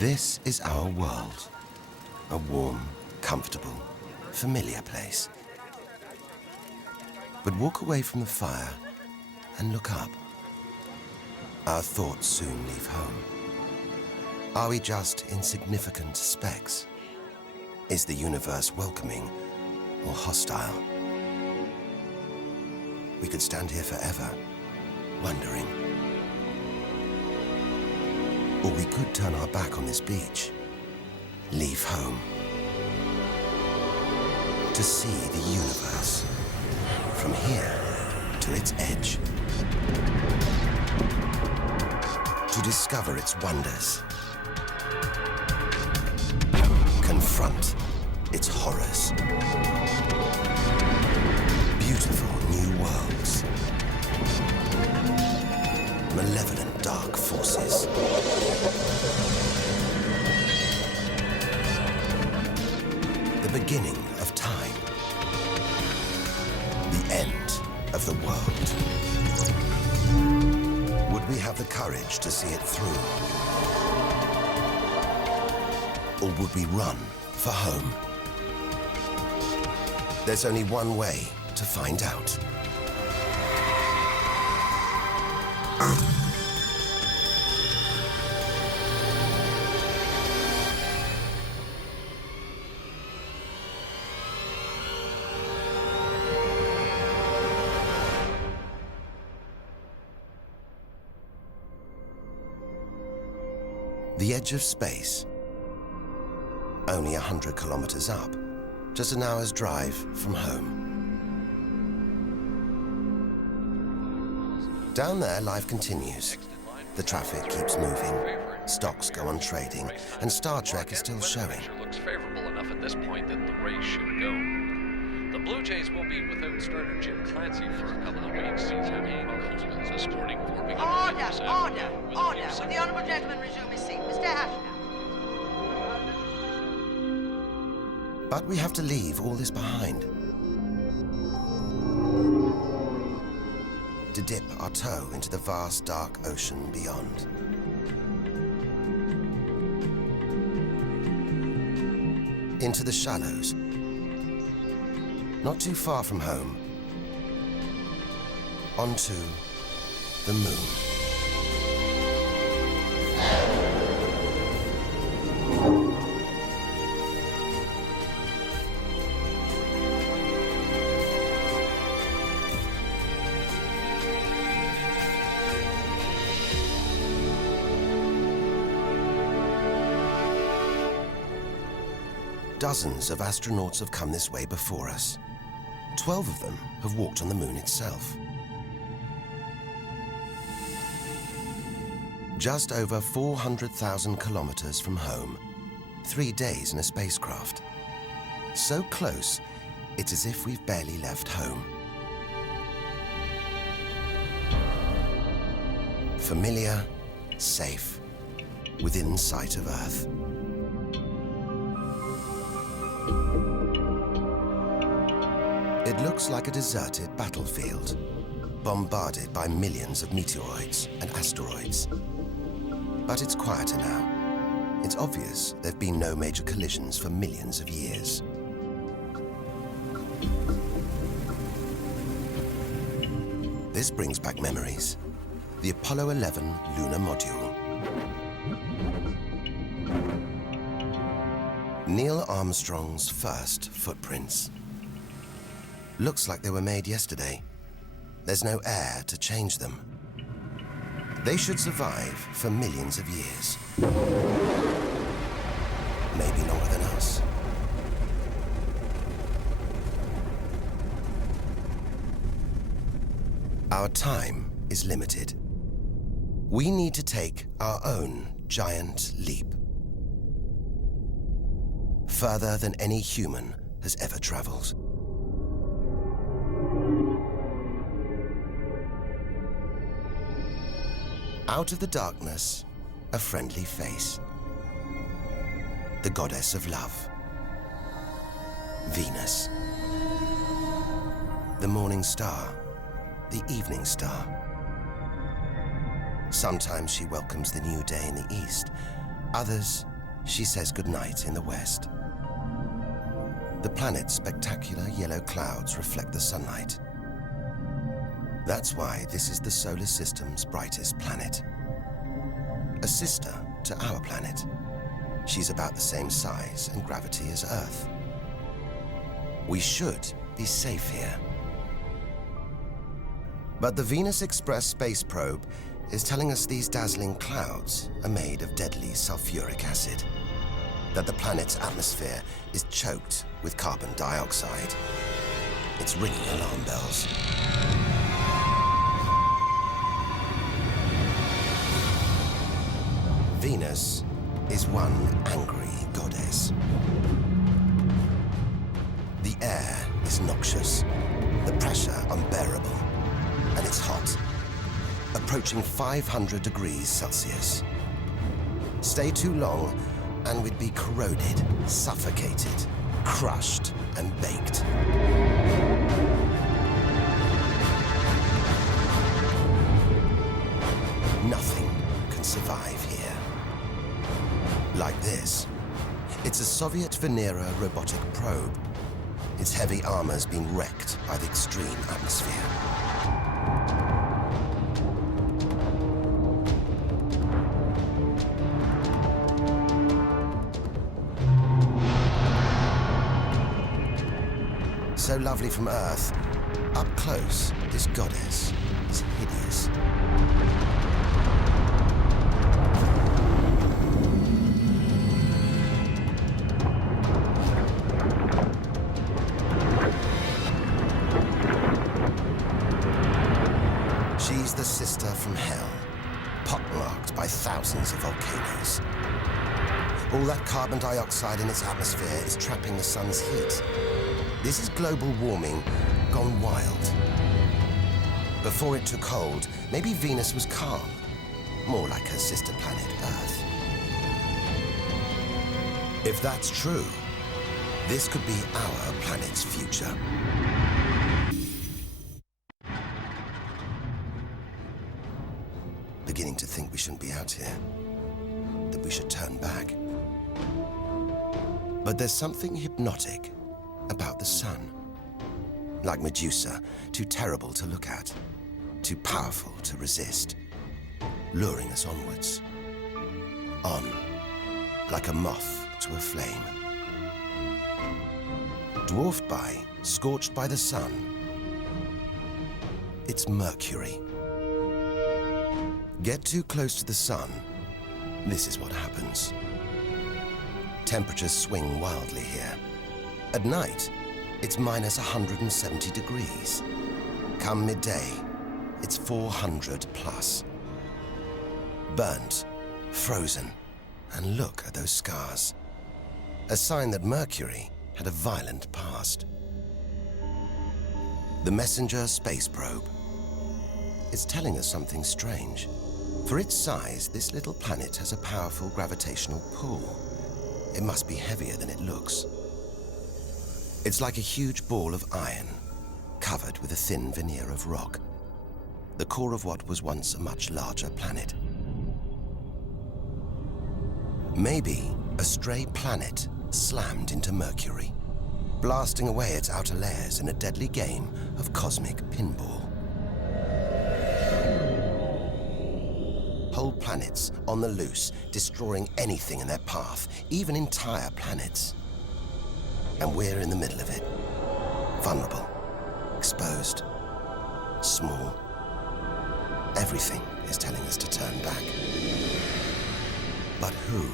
This is our world. A warm, comfortable, familiar place. But walk away from the fire and look up. Our thoughts soon leave home. Are we just insignificant specks? Is the universe welcoming or hostile? We could stand here forever, wondering. Or we could turn our back on this beach, leave home, to see the universe from here to its edge, to discover its wonders, confront its horrors. Beautiful new worlds, malevolent dark forces. The beginning of time, the end of the world. Would we have the courage to see it through? Or would we run for home? There's only one way to find out. The edge of space, only 100 kilometers up, just an hour's drive from home. Down there, life continues. The traffic keeps moving, stocks go on trading, and Star Trek is still showing. Looks favorable enough at this point that the race should go. The Blue Jays will be without starter Jim Clancy for a couple of weeks. He's having problems with this morning. Order! Will the honourable gentleman resume his seat? Mr. Ashton. But we have to leave all this behind. To dip our toe into the vast dark ocean beyond. Into the shallows. Not too far from home. Onto the moon. Dozens of astronauts have come this way before us. 12 of them have walked on the moon itself. Just over 400,000 kilometers from home, 3 days in a spacecraft. So close, it's as if we've barely left home. Familiar, safe, within sight of Earth. It looks like a deserted battlefield, bombarded by millions of meteoroids and asteroids. But it's quieter now. It's obvious there have been no major collisions for millions of years. This brings back memories. The Apollo 11 lunar module. Neil Armstrong's first footprints. Looks like they were made yesterday. There's no air to change them. They should survive for millions of years. Maybe longer than us. Our time is limited. We need to take our own giant leap. Further than any human has ever traveled. Out of the darkness, a friendly face. The goddess of love. Venus. The morning star, the evening star. Sometimes she welcomes the new day in the east, others she says goodnight in the west. The planet's spectacular yellow clouds reflect the sunlight. That's why this is the solar system's brightest planet. A sister to our planet. She's about the same size and gravity as Earth. We should be safe here. But the Venus Express space probe is telling us these dazzling clouds are made of deadly sulfuric acid, that the planet's atmosphere is choked with carbon dioxide. It's ringing alarm bells. Venus is one angry goddess. The air is noxious, the pressure unbearable, and it's hot, approaching 500 degrees Celsius. Stay too long and we'd be corroded, suffocated, crushed, and baked. Nothing can survive here. Like this. It's a Soviet Venera robotic probe. Its heavy armor's been wrecked by the extreme atmosphere. So lovely from Earth, up close, this goddess is hideous. She's the sister from hell, pockmarked by thousands of volcanoes. All that carbon dioxide in its atmosphere is trapping the sun's heat. This is global warming gone wild. Before it took hold, maybe Venus was calm, more like her sister planet Earth. If that's true, this could be our planet's future. Beginning to think we shouldn't be out here, that we should turn back. But there's something hypnotic about the sun. Like Medusa, too terrible to look at, too powerful to resist, luring us onwards. On, like a moth to a flame. Dwarfed by, scorched by the sun, it's Mercury. Get too close to the sun, this is what happens. Temperatures swing wildly here. At night, it's minus 170 degrees. Come midday, it's 400 plus. Burnt, frozen, and look at those scars. A sign that Mercury had a violent past. The Messenger space probe. It's telling us something strange. For its size, this little planet has a powerful gravitational pull. It must be heavier than it looks. It's like a huge ball of iron, covered with a thin veneer of rock, the core of what was once a much larger planet. Maybe a stray planet slammed into Mercury, blasting away its outer layers in a deadly game of cosmic pinball. Whole planets on the loose, destroying anything in their path, even entire planets. And we're in the middle of it. Vulnerable, exposed, small. Everything is telling us to turn back. But who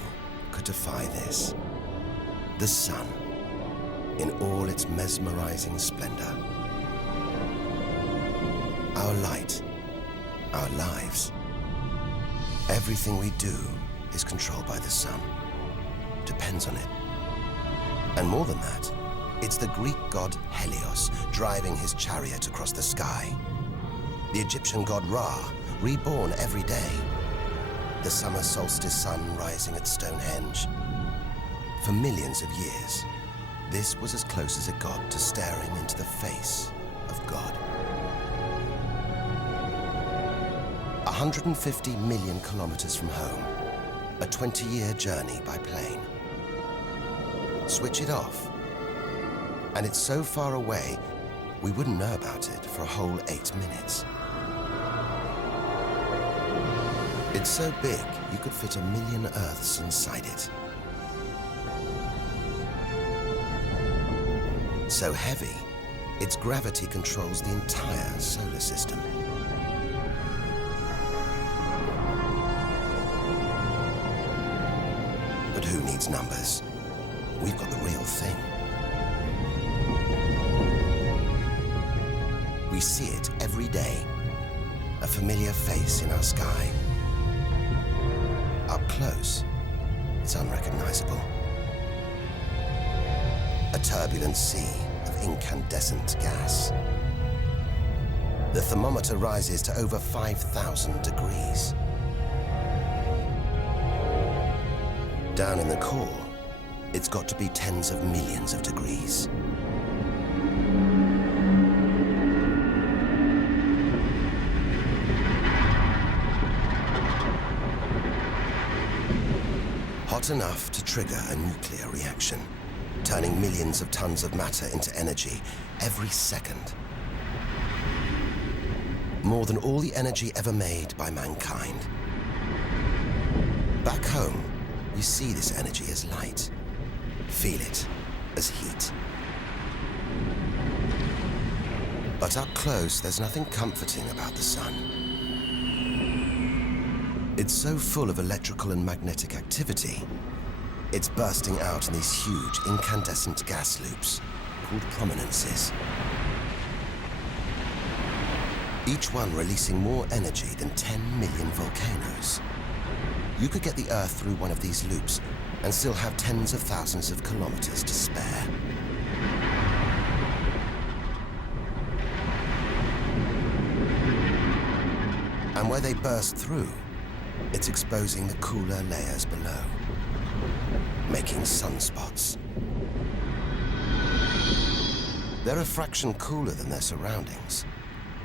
could defy this? The sun, in all its mesmerizing splendor. Our light, our lives. Everything we do is controlled by the sun, depends on it. And more than that, it's the Greek god Helios driving his chariot across the sky. The Egyptian god Ra, reborn every day. The summer solstice sun rising at Stonehenge. For millions of years, this was as close as it got to staring into the face of God. 150 million kilometers from home, a 20-year journey by plane. Switch it off, and it's so far away, we wouldn't know about it for a whole 8 minutes. It's so big, you could fit 1 million Earths inside it. So heavy, its gravity controls the entire solar system. But who needs numbers? We've got the real thing. We see it every day, a familiar face in our sky. Up close, it's unrecognizable. A turbulent sea of incandescent gas. The thermometer rises to over 5,000 degrees. Down in the core, it's got to be tens of millions of degrees. Hot enough to trigger a nuclear reaction, turning millions of tons of matter into energy every second. More than all the energy ever made by mankind. Back home, we see this energy as light, feel it as heat. But up close, there's nothing comforting about the sun. It's so full of electrical and magnetic activity, it's bursting out in these huge incandescent gas loops called prominences. Each one releasing more energy than 10 million volcanoes. You could get the Earth through one of these loops and still have tens of thousands of kilometers to spare. And where they burst through, it's exposing the cooler layers below, making sunspots. They're a fraction cooler than their surroundings.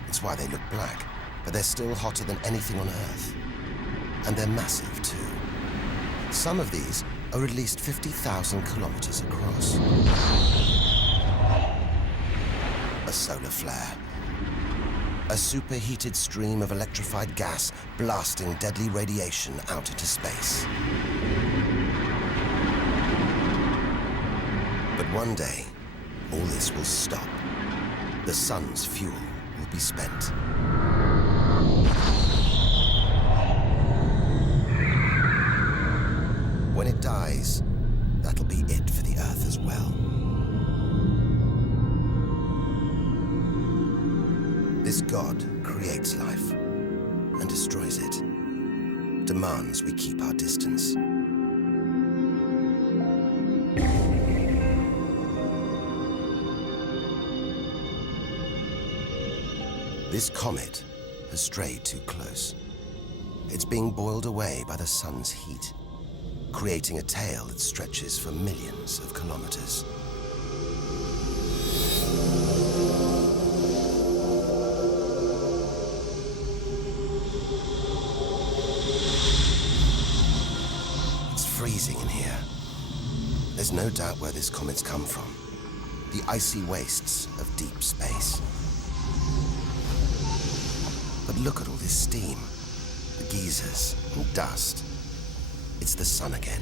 It's why they look black, but they're still hotter than anything on Earth. And they're massive, too. Some of these are at least 50,000 kilometers across. A solar flare. A superheated stream of electrified gas blasting deadly radiation out into space. But one day, all this will stop. The sun's fuel will be spent. When it dies, that'll be it for the Earth as well. This God creates life and destroys it, demands we keep our distance. This comet has strayed too close. It's being boiled away by the sun's heat, creating a tail that stretches for millions of kilometers. It's freezing in here. There's no doubt where this comet's come from. The icy wastes of deep space. But look at all this steam, the geysers and dust. It's the sun again,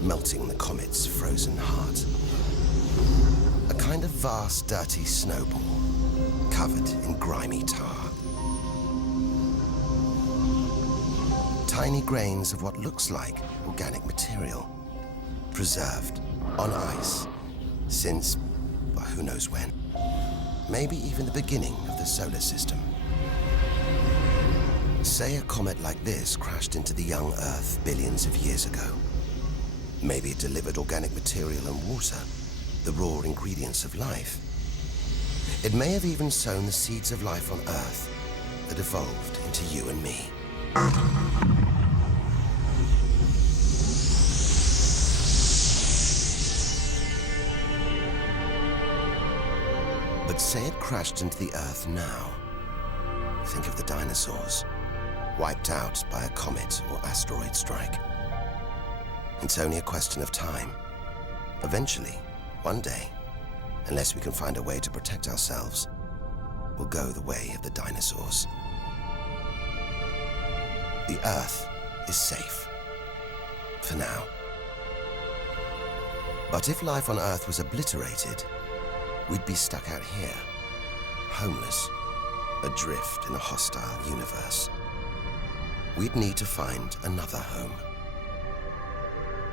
melting the comet's frozen heart. A kind of vast, dirty snowball, covered in grimy tar. Tiny grains of what looks like organic material, preserved on ice since, well, who knows when. Maybe even the beginning of the solar system. Say a comet like this crashed into the young Earth billions of years ago. Maybe it delivered organic material and water, the raw ingredients of life. It may have even sown the seeds of life on Earth that evolved into you and me. But say it crashed into the Earth now. Think of the dinosaurs, wiped out by a comet or asteroid strike. It's only a question of time. Eventually, one day, unless we can find a way to protect ourselves, we'll go the way of the dinosaurs. The Earth is safe. For now. But if life on Earth was obliterated, we'd be stuck out here, homeless, adrift in a hostile universe. We'd need to find another home.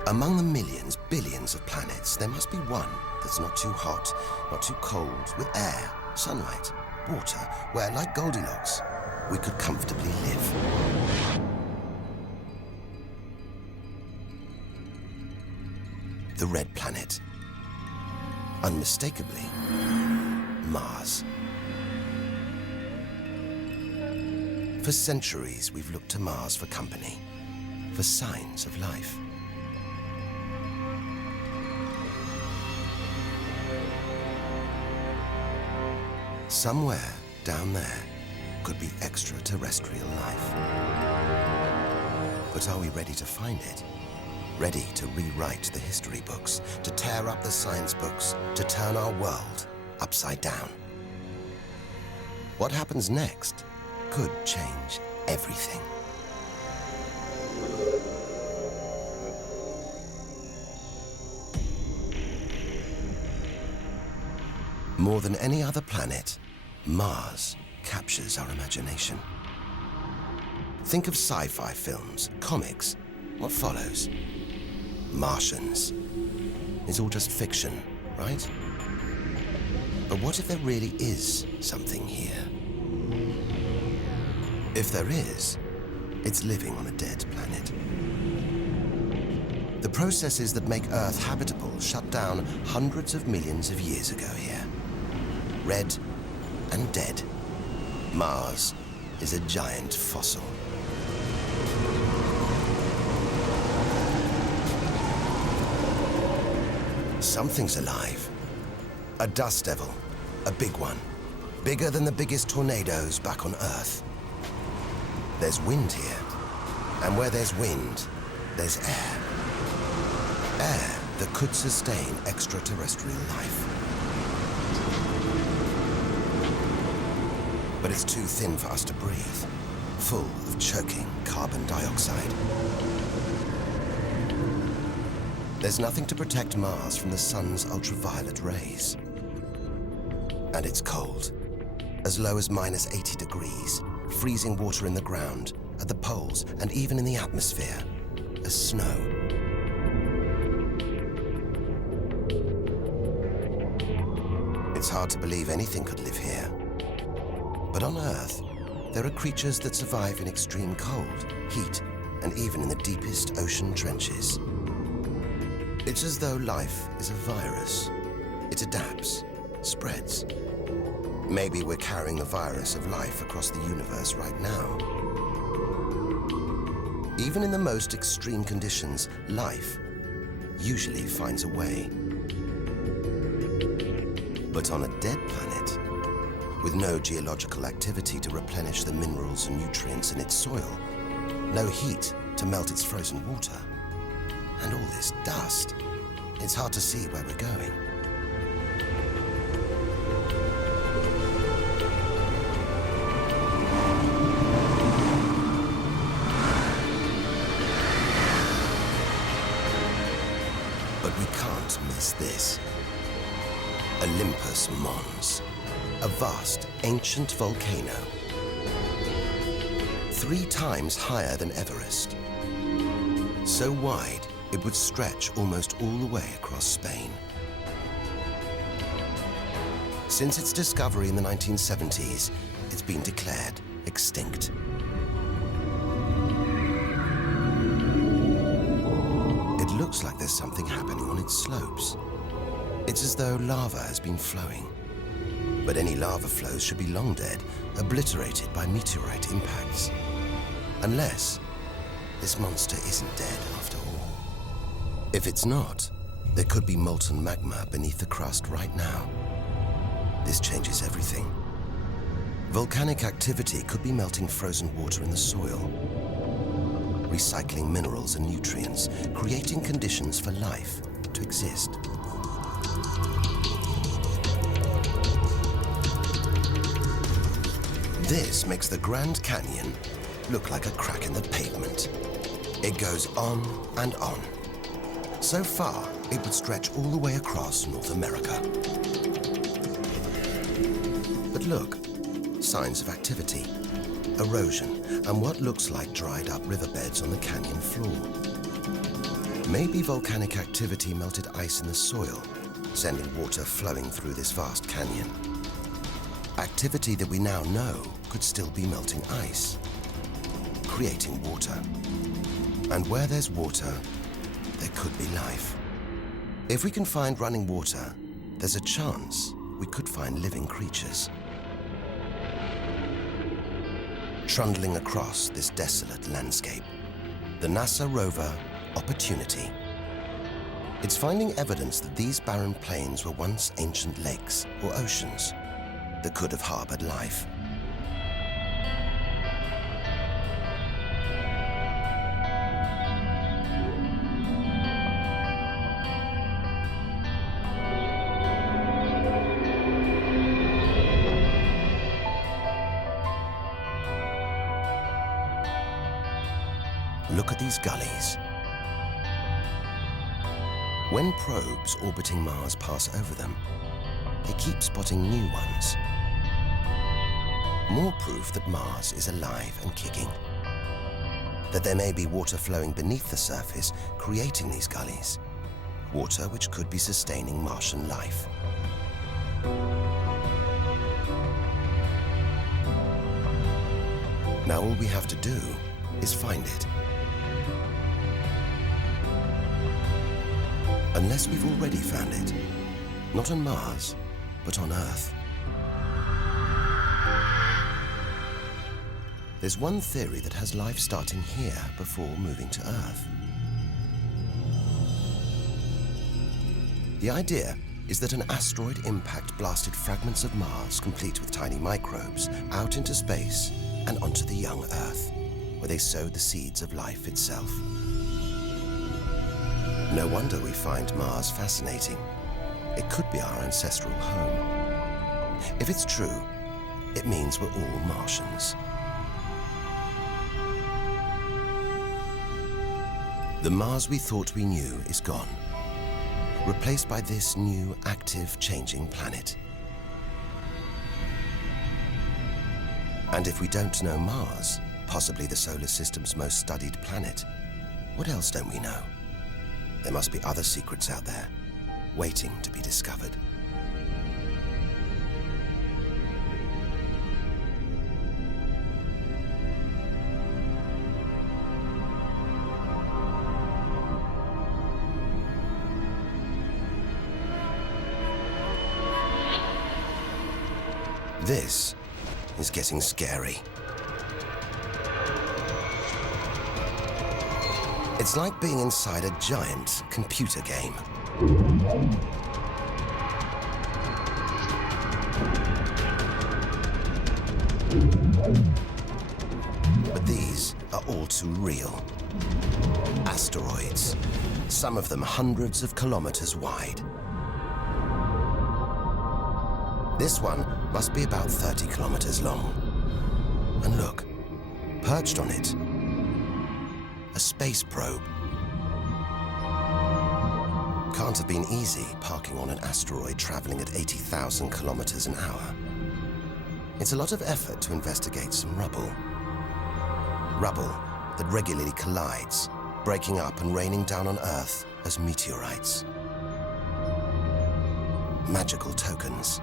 Among the millions, billions of planets, there must be one that's not too hot, not too cold, with air, sunlight, water, where, like Goldilocks, we could comfortably live. The red planet. Unmistakably, Mars. For centuries, we've looked to Mars for company, for signs of life. Somewhere down there could be extraterrestrial life. But are we ready to find it? Ready to rewrite the history books, to tear up the science books, to turn our world upside down? What happens next could change everything. More than any other planet, Mars captures our imagination. Think of sci-fi films, comics. What follows? Martians. It's all just fiction, right? But what if there really is something here? If there is, it's living on a dead planet. The processes that make Earth habitable shut down hundreds of millions of years ago here. Red and dead. Mars is a giant fossil. Something's alive. A dust devil. A big one. Bigger than the biggest tornadoes back on Earth. There's wind here. And where there's wind, there's air. Air that could sustain extraterrestrial life. But it's too thin for us to breathe. Full of choking carbon dioxide. There's nothing to protect Mars from the sun's ultraviolet rays. And it's cold. As low as -80 degrees, freezing water in the ground, at the poles, and even in the atmosphere, as snow. It's hard to believe anything could live here. But on Earth, there are creatures that survive in extreme cold, heat, and even in the deepest ocean trenches. It's as though life is a virus. It adapts, spreads. Maybe we're carrying the virus of life across the universe right now. Even in the most extreme conditions, life usually finds a way. But on a dead planet, with no geological activity to replenish the minerals and nutrients in its soil, no heat to melt its frozen water, and all this dust, it's hard to see where we're going. But we can't miss this. Olympus Mons, a vast, ancient volcano, 3 times higher than Everest. So wide, it would stretch almost all the way across Spain. Since its discovery in the 1970s, it's been declared extinct. It looks like there's something happening on its slopes. It's as though lava has been flowing. But any lava flows should be long dead, obliterated by meteorite impacts. Unless this monster isn't dead after all. If it's not, there could be molten magma beneath the crust right now. This changes everything. Volcanic activity could be melting frozen water in the soil. recycling minerals and nutrients, creating conditions for life to exist. This makes the Grand Canyon look like a crack in the pavement. It goes on and on. So far, it would stretch all the way across North America. But look, signs of activity, erosion, and what looks like dried up riverbeds on the canyon floor. Maybe volcanic activity melted ice in the soil, sending water flowing through this vast canyon. Activity that we now know could still be melting ice, creating water. And where there's water, there could be life. If we can find running water, there's a chance we could find living creatures. Trundling across this desolate landscape, the NASA rover Opportunity. It's finding evidence that these barren plains were once ancient lakes or oceans that could have harbored life. Look at these gullies. When probes orbiting Mars pass over them, they keep spotting new ones. More proof that Mars is alive and kicking. That there may be water flowing beneath the surface, creating these gullies. Water which could be sustaining Martian life. Now all we have to do is find it. Unless we've already found it. Not on Mars, but on Earth. There's one theory that has life starting here before moving to Earth. The idea is that an asteroid impact blasted fragments of Mars, complete with tiny microbes, out into space and onto the young Earth, where they sowed the seeds of life itself. No wonder we find Mars fascinating. It could be our ancestral home. If it's true, it means we're all Martians. The Mars we thought we knew is gone, replaced by this new, active, changing planet. And if we don't know Mars, possibly the solar system's most studied planet, what else don't we know? There must be other secrets out there, waiting to be discovered. This is getting scary. It's like being inside a giant computer game. But these are all too real. Asteroids, some of them hundreds of kilometers wide. This one must be about 30 kilometers long. And look, perched on it, a space probe. Can't have been easy parking on an asteroid traveling at 80,000 kilometers an hour. It's a lot of effort to investigate some rubble. Rubble that regularly collides, breaking up and raining down on Earth as meteorites. Magical tokens,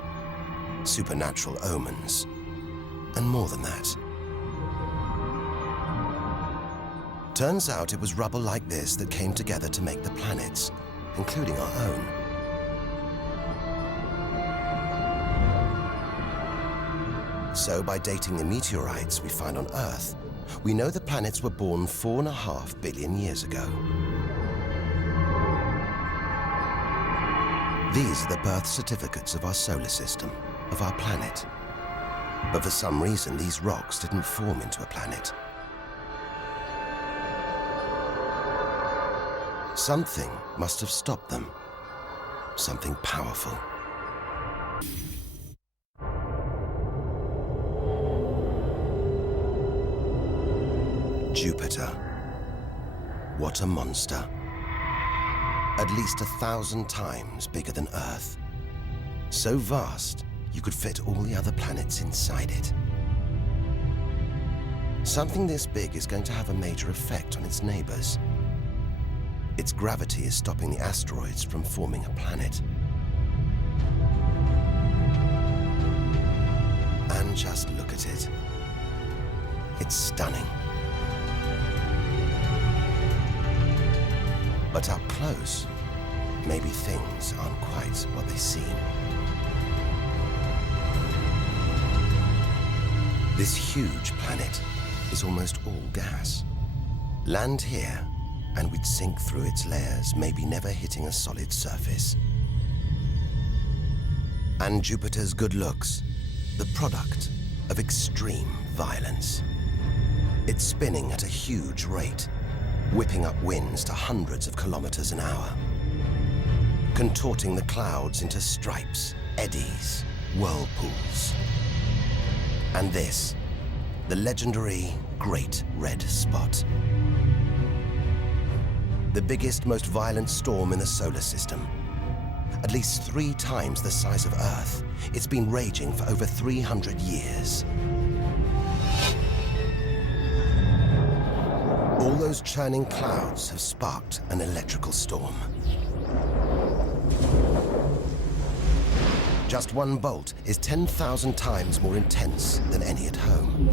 supernatural omens, and more than that. Turns out it was rubble like this that came together to make the planets, including our own. So by dating the meteorites we find on Earth, we know the planets were born 4.5 billion years ago. These are the birth certificates of our solar system, of our planet. But for some reason, these rocks didn't form into a planet. Something must have stopped them. Something powerful. Jupiter. What a monster. At least 1,000 times bigger than Earth. So vast, you could fit all the other planets inside it. Something this big is going to have a major effect on its neighbors. Its gravity is stopping the asteroids from forming a planet. And just look at it. It's stunning. But up close, maybe things aren't quite what they seem. This huge planet is almost all gas. Land here, and we'd sink through its layers, maybe never hitting a solid surface. And Jupiter's good looks, the product of extreme violence. It's spinning at a huge rate, whipping up winds to hundreds of kilometers an hour, contorting the clouds into stripes, eddies, whirlpools. And this, the legendary Great Red Spot. The biggest, most violent storm in the solar system. At least 3 times the size of Earth. It's been raging for over 300 years. All those churning clouds have sparked an electrical storm. Just one bolt is 10,000 times more intense than any at home.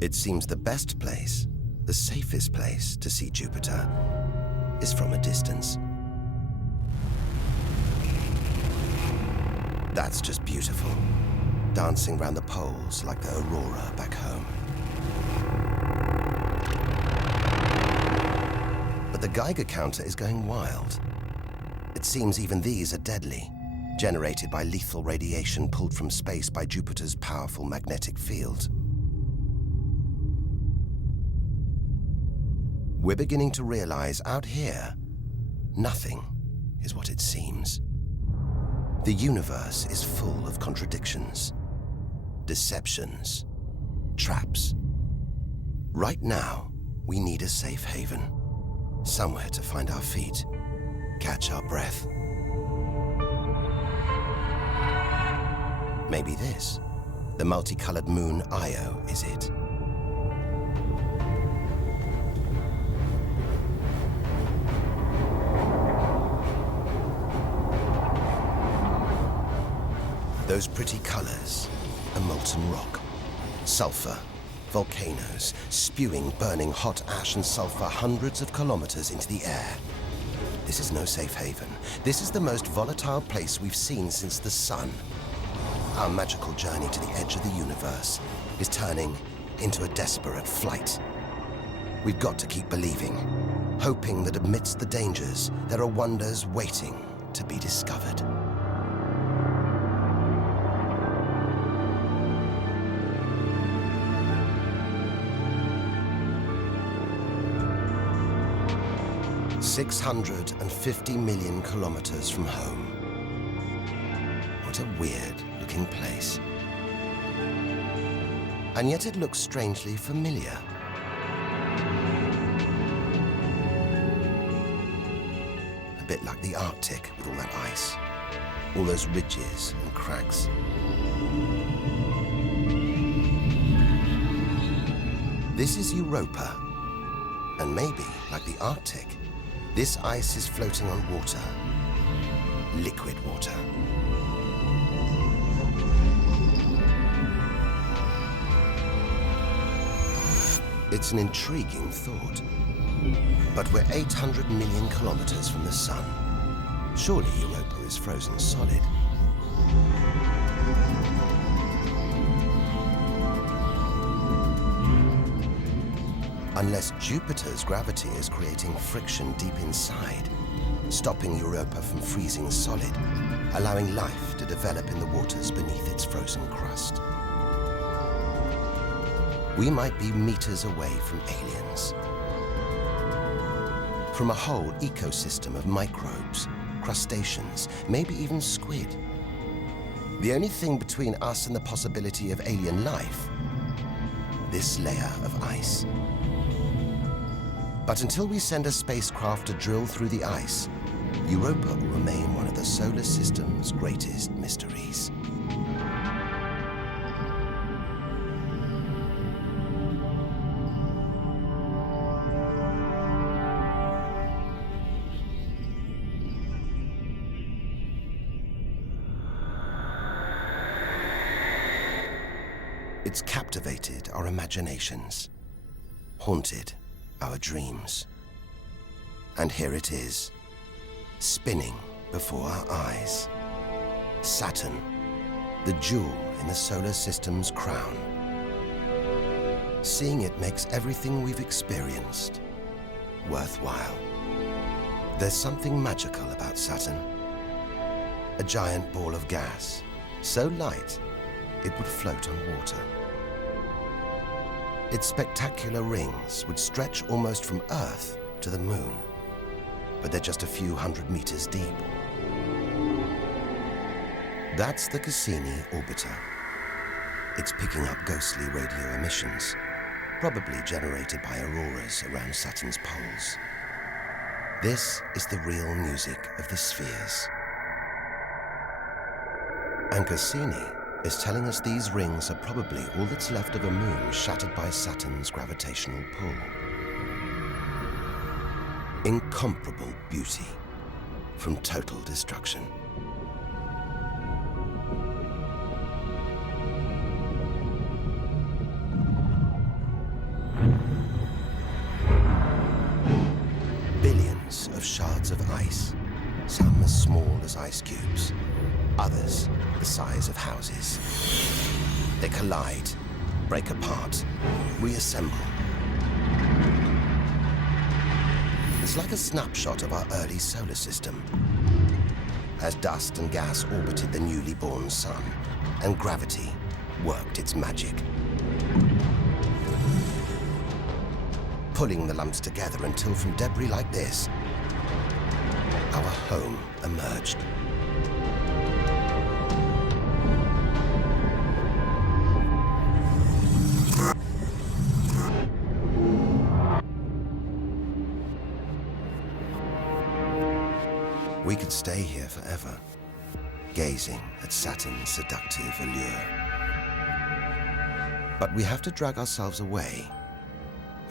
It seems the best place, the safest place to see Jupiter is from a distance. That's just beautiful, dancing round the poles like the aurora back home. But the Geiger counter is going wild. It seems even these are deadly, generated by lethal radiation pulled from space by Jupiter's powerful magnetic field. We're beginning to realize out here, nothing is what it seems. The universe is full of contradictions, deceptions, traps. Right now, we need a safe haven, somewhere to find our feet, catch our breath. Maybe this, the multicolored moon Io, is it? Those pretty colors, a molten rock, sulfur, volcanoes, spewing burning hot ash and sulfur hundreds of kilometers into the air. This is no safe haven. This is the most volatile place we've seen since the sun. Our magical journey to the edge of the universe is turning into a desperate flight. We've got to keep believing, hoping that amidst the dangers, there are wonders waiting to be discovered. $650 million kilometers from home. What a weird-looking place. And yet it looks strangely familiar. A bit like the Arctic with all that ice, all those ridges and cracks. This is Europa, and maybe, like the Arctic, this ice is floating on water, liquid water. It's an intriguing thought. But we're 800 million kilometers from the sun. Surely Europa is frozen solid. Unless Jupiter's gravity is creating friction deep inside, stopping Europa from freezing solid allowing life to develop in the waters beneath its frozen crust. We might be meters away from aliens, from a whole ecosystem of microbes, crustaceans, maybe even squid. The only thing between us and the possibility of alien life, this layer of ice. But until we send a spacecraft to drill through the ice, Europa will remain one of the solar system's greatest mysteries. It's captivated our imaginations, haunted our dreams. And here it is, spinning before our eyes. Saturn, the jewel in the solar system's crown. Seeing it makes everything we've experienced worthwhile. There's something magical about Saturn. A giant ball of gas, so light it would float on water. Its spectacular rings would stretch almost from Earth to the Moon, but they're just a few hundred meters deep. That's the Cassini orbiter. It's picking up ghostly radio emissions, probably generated by auroras around Saturn's poles. This is the real music of the spheres. And Cassini is telling us these rings are probably all that's left of a moon shattered by Saturn's gravitational pull. Incomparable beauty from total destruction. Billions of shards of ice, some as small as ice cubes, others the size of houses. They collide, break apart, reassemble. It's like a snapshot of our early solar system, as dust and gas orbited the newly born sun, and gravity worked its magic, pulling the lumps together until from debris like this, our home emerged. We could stay here forever, gazing at Saturn's seductive allure. But we have to drag ourselves away.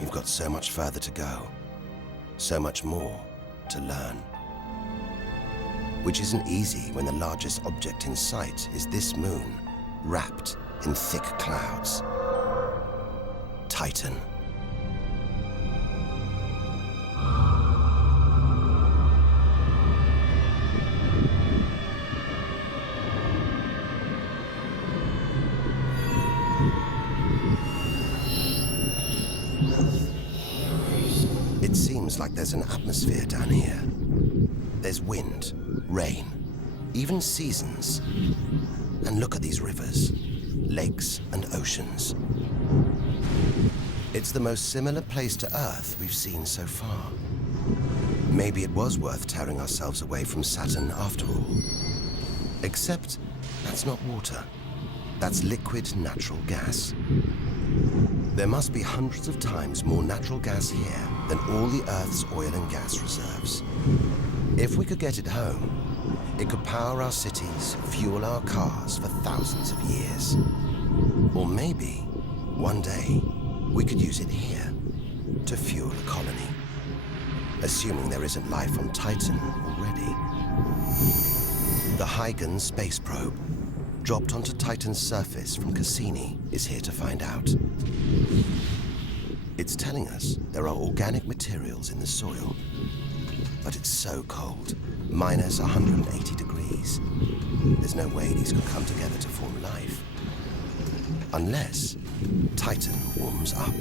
We've got so much further to go, so much more to learn. Which isn't easy when the largest object in sight is this moon, wrapped in thick clouds. Titan. It seems like there's an atmosphere down here. There's wind, rain, even seasons. And look at these rivers, lakes and oceans. It's the most similar place to Earth we've seen so far. Maybe it was worth tearing ourselves away from Saturn after all. Except that's not water. That's liquid natural gas. There must be hundreds of times more natural gas here than all the Earth's oil and gas reserves. If we could get it home, it could power our cities, fuel our cars for thousands of years. Or maybe, one day, we could use it here to fuel a colony. Assuming there isn't life on Titan already. The Huygens space probe, dropped onto Titan's surface from Cassini, is here to find out. It's telling us there are organic materials in the soil, but it's so cold, minus 180 degrees. There's no way these could come together to form life. Unless Titan warms up.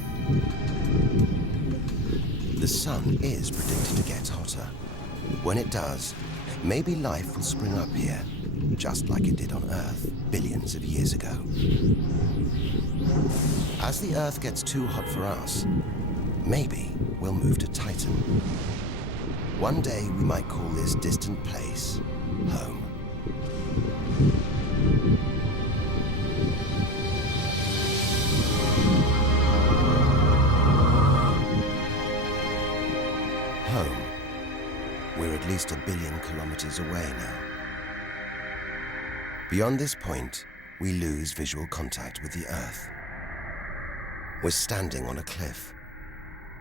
The sun is predicted to get hotter. When it does, maybe life will spring up here, just like it did on Earth billions of years ago. As the Earth gets too hot for us, maybe we'll move to Titan. One day we might call this distant place home. Home. We're at least 1 billion kilometers away now. Beyond this point, we lose visual contact with the Earth. We're standing on a cliff,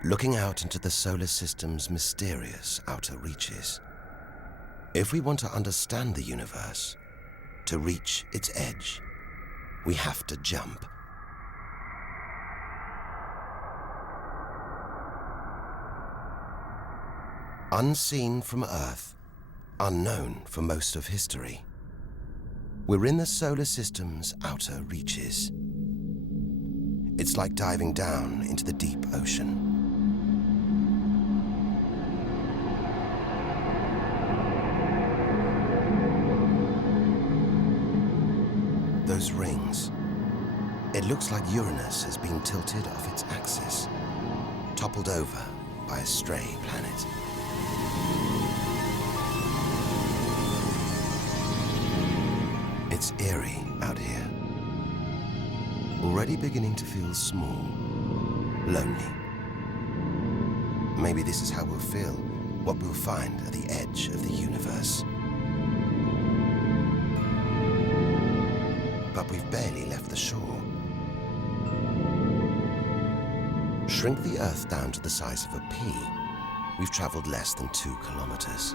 looking out into the solar system's mysterious outer reaches. If we want to understand the universe, to reach its edge, we have to jump. Unseen from Earth, unknown for most of history, we're in the solar system's outer reaches. It's like diving down into the deep ocean. Those rings. It looks like Uranus has been tilted off its axis, toppled over by a stray planet. It's eerie out here. Already beginning to feel small, lonely. Maybe this is how we'll feel, what we'll find at the edge of the universe. But we've barely left the shore. Shrink the Earth down to the size of a pea. We've traveled less than 2 kilometers.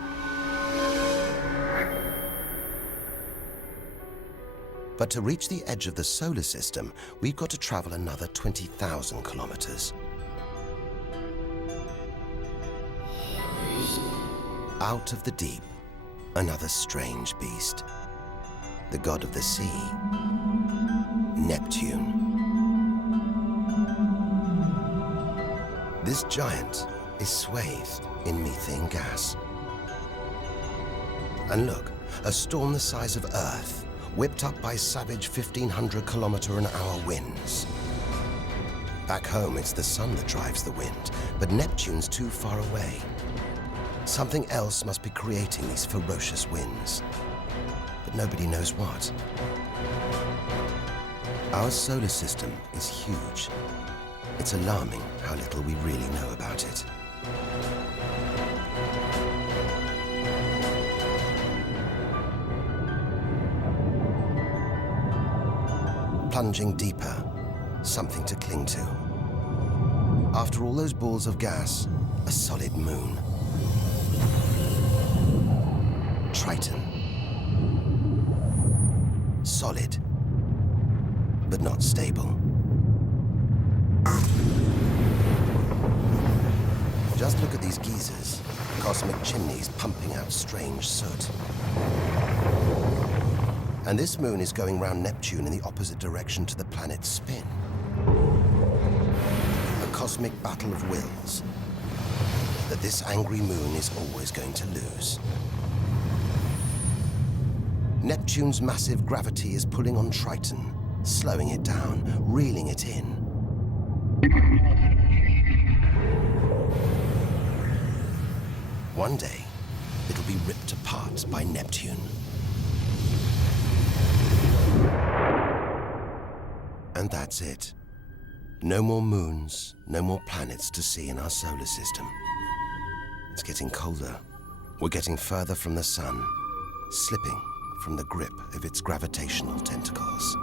But to reach the edge of the solar system, we've got to travel another 20,000 kilometers. Out of the deep, another strange beast. The god of the sea, Neptune. This giant is swathed in methane gas. And look, a storm the size of Earth, whipped up by savage 1,500-kilometer-an-hour winds. Back home, it's the sun that drives the wind, but Neptune's too far away. Something else must be creating these ferocious winds, but nobody knows what. Our solar system is huge. It's alarming how little we really know about it. Plunging deeper, something to cling to. After all those balls of gas, a solid moon. Triton. Solid, but not stable. Just look at these geysers, cosmic chimneys pumping out strange soot. And this moon is going round Neptune in the opposite direction to the planet's spin. A cosmic battle of wills that this angry moon is always going to lose. Neptune's massive gravity is pulling on Triton, slowing it down, reeling it in. One day, it'll be ripped apart by Neptune. And that's it. No more moons, no more planets to see in our solar system. It's getting colder. We're getting further from the sun, slipping from the grip of its gravitational tentacles.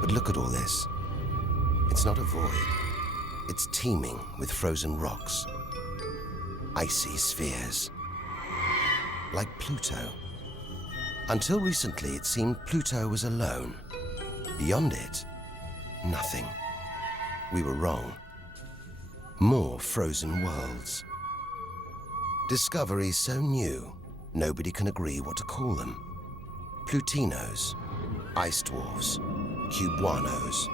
But look at all this. It's not a void. It's teeming with frozen rocks, icy spheres, like Pluto. Until recently, it seemed Pluto was alone. Beyond it, nothing. We were wrong. More frozen worlds. Discoveries so new, nobody can agree what to call them. Plutinos, ice dwarfs, cubanos.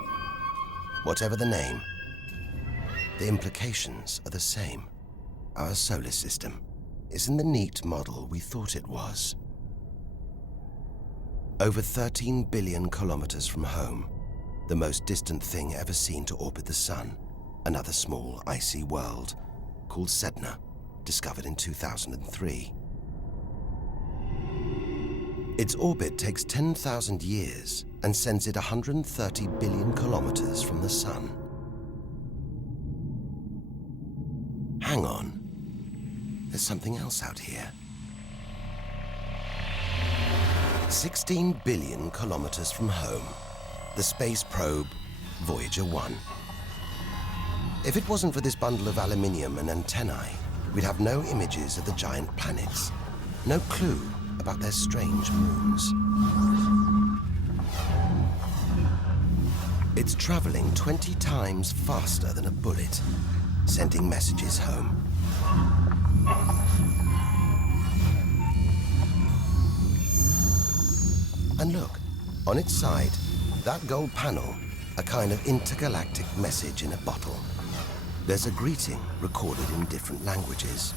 Whatever the name, the implications are the same. Our solar system isn't the neat model we thought it was. Over 13 billion kilometers from home, the most distant thing ever seen to orbit the Sun, another small, icy world called Sedna, discovered in 2003. Its orbit takes 10,000 years and sends it 130 billion kilometers from the Sun. Hang on, there's something else out here. 16 billion kilometers from home, the space probe Voyager 1. If it wasn't for this bundle of aluminium and antennae, we'd have no images of the giant planets, no clue about their strange moons. It's traveling 20 times faster than a bullet, sending messages home. And look, on its side, that gold panel, a kind of intergalactic message in a bottle. There's a greeting recorded in different languages.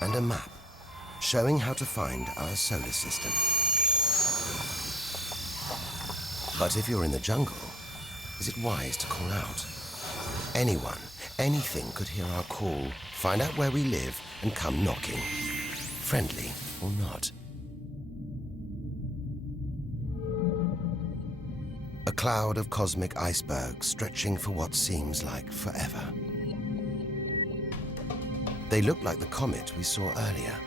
And a map showing how to find our solar system. But if you're in the jungle, is it wise to call out? Anyone, anything could hear our call, find out where we live, and come knocking. Friendly or not. A cloud of cosmic icebergs stretching for what seems like forever. They look like the comet we saw earlier.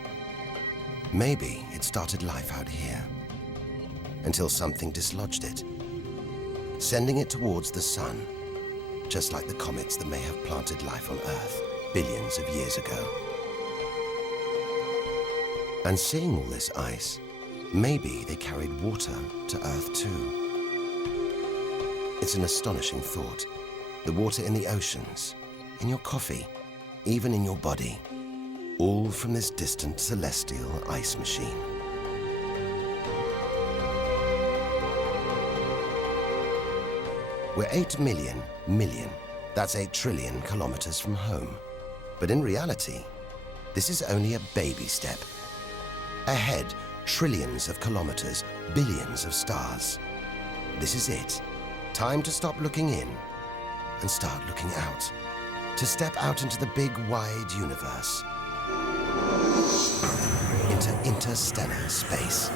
Maybe it started life out here, until something dislodged it, sending it towards the Sun, just like the comets that may have planted life on Earth billions of years ago. And seeing all this ice, maybe they carried water to Earth too. It's an astonishing thought. The water in the oceans, in your coffee, even in your body, all from this distant celestial ice machine. We're 8 million, that's 8 trillion kilometers from home. But in reality, this is only a baby step. Ahead, trillions of kilometers, billions of stars. This is it. Time to stop looking in and start looking out. To step out into the big, wide universe. Into interstellar space.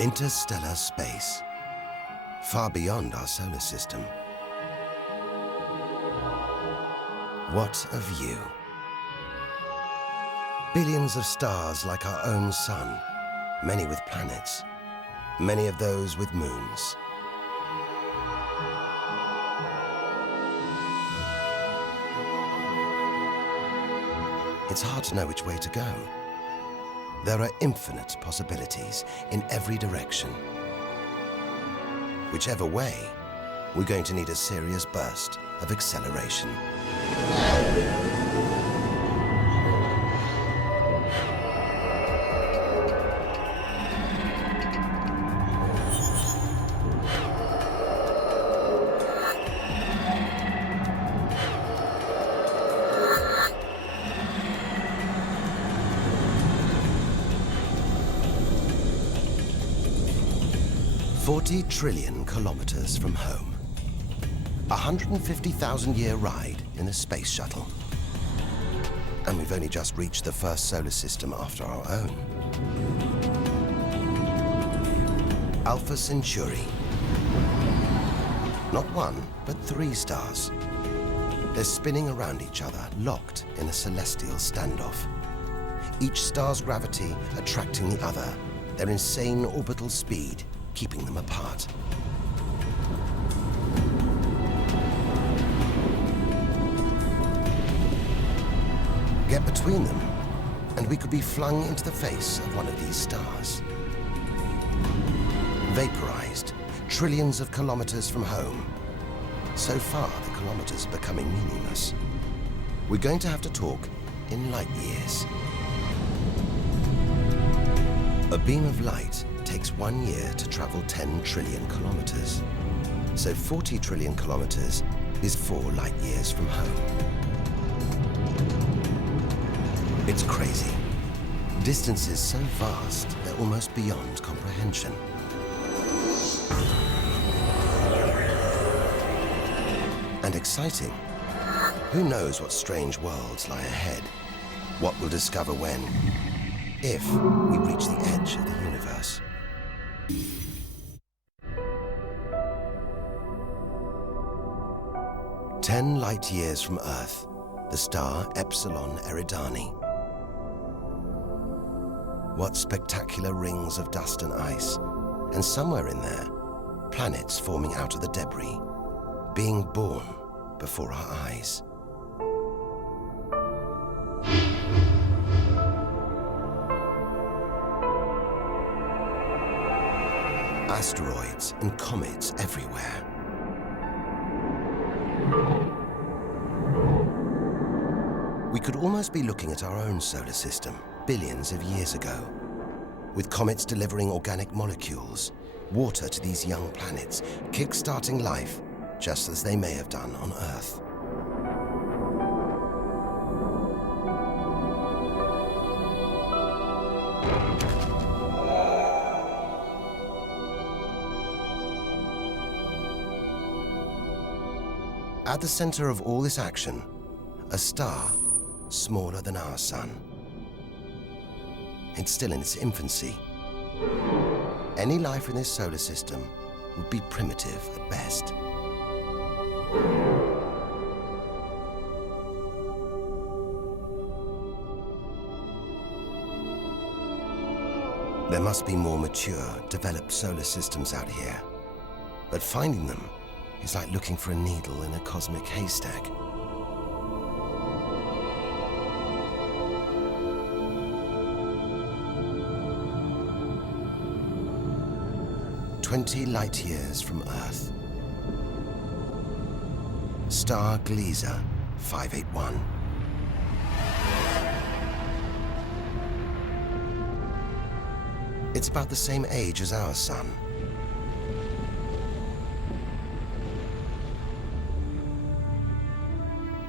Interstellar space. Far beyond our solar system. What a view. Billions of stars like our own sun, many with planets, many of those with moons. It's hard to know which way to go. There are infinite possibilities in every direction. Whichever way, we're going to need a serious burst of acceleration. $40 trillion kilometers from home. 150,000-year ride in a space shuttle. And we've only just reached the first solar system after our own. Alpha Centauri. Not one, but 3 stars. They're spinning around each other, locked in a celestial standoff. Each star's gravity attracting the other, their insane orbital speed keeping them apart. Get between them, and we could be flung into the face of one of these stars. Vaporized, trillions of kilometers from home. So far, the kilometers are becoming meaningless. We're going to have to talk in light years. A beam of light takes 1 year to travel 10 trillion kilometers. So 40 trillion kilometers is 4 light years from home. It's crazy. Distances so vast, they're almost beyond comprehension. And exciting. Who knows what strange worlds lie ahead? What we'll discover when, if we reach the edge of the universe. "10 light years from Earth, the star Epsilon Eridani. What spectacular rings of dust and ice, and somewhere in there, planets forming out of the debris, being born before our eyes. Asteroids and comets everywhere. We could almost be looking at our own solar system billions of years ago, with comets delivering organic molecules, water to these young planets, kick-starting life just as they may have done on Earth. At the center of all this action, a star smaller than our sun. It's still in its infancy. Any life in this solar system would be primitive at best. There must be more mature, developed solar systems out here, but finding them is like looking for a needle in a cosmic haystack. "20 light years from Earth. Star Gliese 581. It's about the same age as our sun.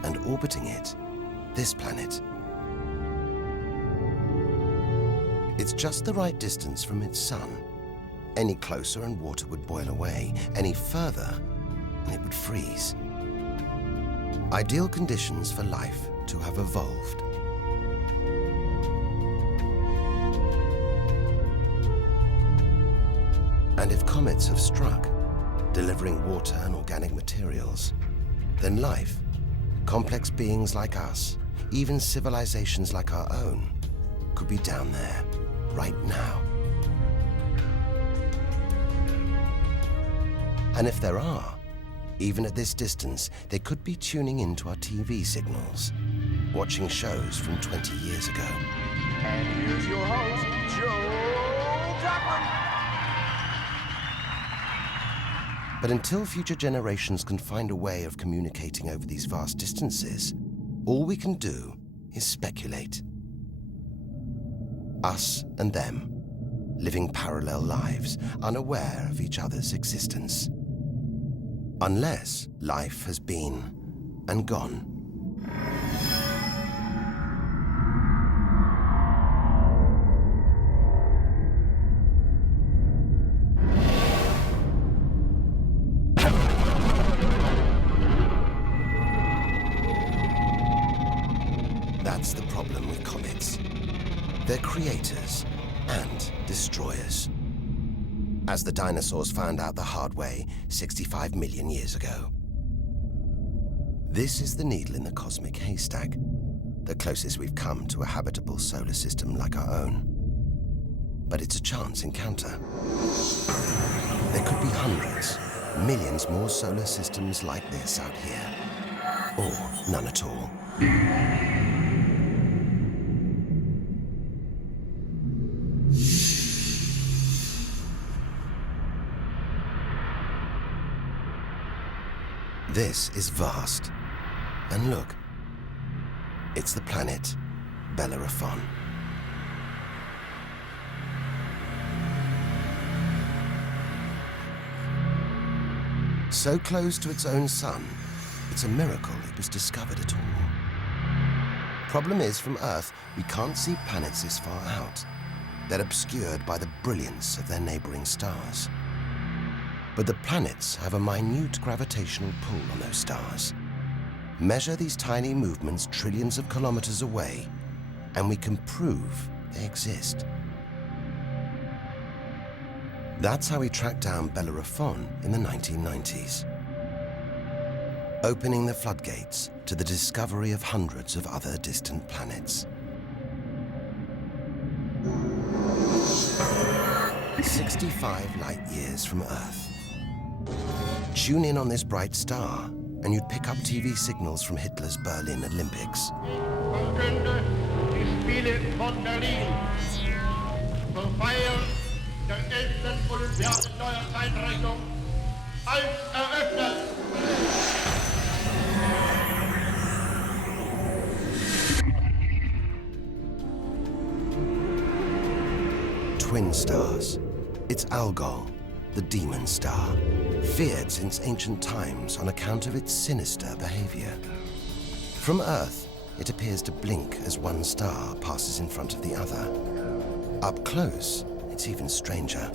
And orbiting it, this planet. It's just the right distance from its sun. Any closer and water would boil away. Any further and it would freeze. Ideal conditions for life to have evolved. And if comets have struck, delivering water and organic materials, then life, complex beings like us, even civilizations like our own, could be down there, right now. And if there are, even at this distance, they could be tuning into our TV signals, watching shows from 20 years ago. And here's your host, Joe Duckman. But until future generations can find a way of communicating over these vast distances, all we can do is speculate. Us and them, living parallel lives, unaware of each other's existence. Unless life has been and gone. That's the problem with comets. They're creators and destroyers. As the dinosaurs found out the hard way 65 million years ago. This is the needle in the cosmic haystack, the closest we've come to a habitable solar system like our own. But it's a chance encounter. There could be hundreds, millions more solar systems like this out here. Or none at all. This is vast. And look, it's the planet Bellerophon. So close to its own sun, it's a miracle it was discovered at all. Problem is, from Earth, we can't see planets this far out. They're obscured by the brilliance of their neighboring stars. But the planets have a minute gravitational pull on those stars. Measure these tiny movements trillions of kilometers away, and we can prove they exist. That's how we tracked down Bellerophon in the 1990s, opening the floodgates to the discovery of hundreds of other distant planets. 65 light years from Earth. Tune in on this bright star, and you'd pick up TV signals from Hitler's Berlin Olympics. Verkünde die Spiele von Berlin zur Feier der 11. Olympiade neuer Zeitrechnung als eröffnet. Twin stars. It's Algol, the demon star, feared since ancient times on account of its sinister behavior. From Earth, it appears to blink as one star passes in front of the other. Up close, it's even stranger.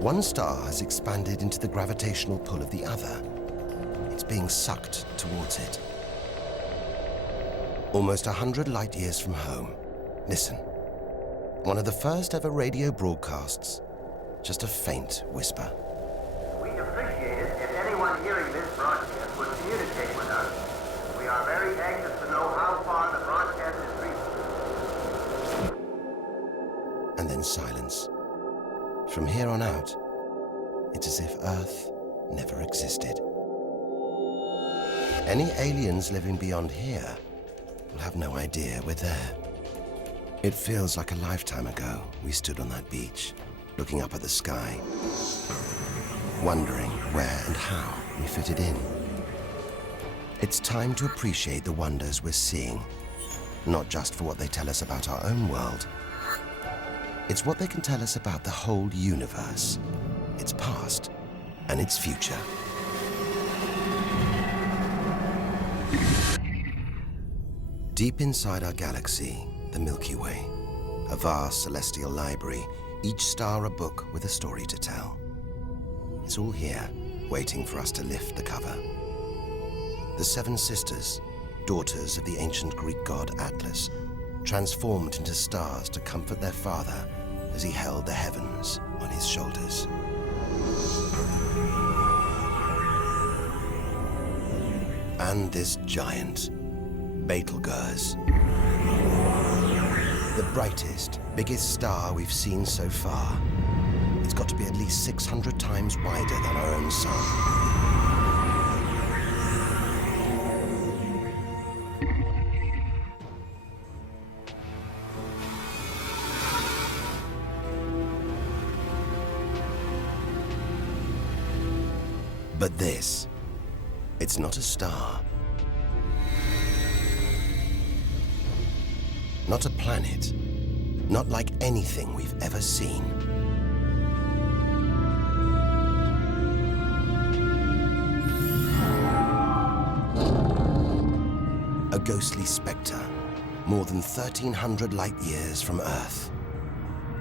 One star has expanded into the gravitational pull of the other. It's being sucked towards it. Almost 100 light years from home. Listen. One of the first ever radio broadcasts. Just a faint whisper. We'd appreciate it if anyone hearing this broadcast would communicate with us. We are very anxious to know how far the broadcast is reaching. And then silence. From here on out, it's as if Earth never existed. Any aliens living beyond here will have no idea we're there. It feels like a lifetime ago we stood on that beach, looking up at the sky, wondering where and how we fitted in. It's time to appreciate the wonders we're seeing, not just for what they tell us about our own world. It's what they can tell us about the whole universe, its past and its future. Deep inside our galaxy, the Milky Way, a vast celestial library, each star a book with a story to tell. It's all here, waiting for us to lift the cover. The seven sisters, daughters of the ancient Greek god Atlas, transformed into stars to comfort their father as he held the heavens on his shoulders. And this giant, Betelgeuse, the brightest, biggest star we've seen so far. It's got to be at least 600 times wider than our own sun. But this, it's not a star. Not a planet. Not like anything we've ever seen. A ghostly spectre, more than 1,300 light years from Earth.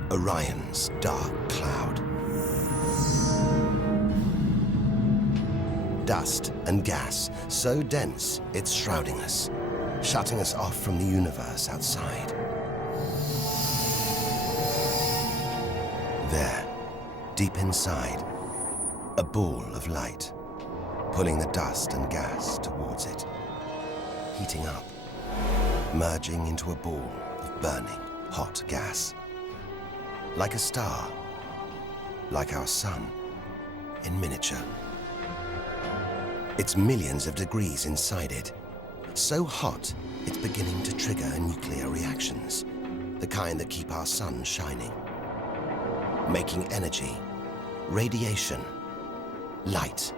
Orion's dark cloud. Dust and gas, so dense it's shrouding us, shutting us off from the universe outside. There, deep inside, a ball of light, pulling the dust and gas towards it, heating up, merging into a ball of burning, hot gas. Like a star, like our sun, in miniature. It's millions of degrees inside it. So hot, it's beginning to trigger nuclear reactions, the kind that keep our sun shining. Making energy, radiation, light.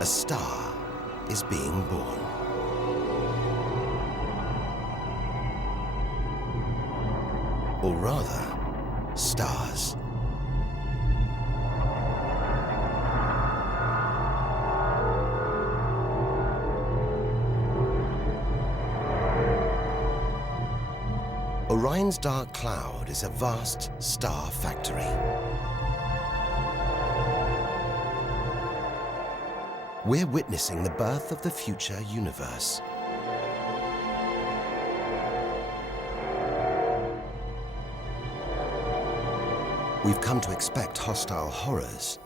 A star is being born. Or rather, stars. Orion's dark cloud is a vast star factory. We're witnessing the birth of the future universe. We've come to expect hostile horrors,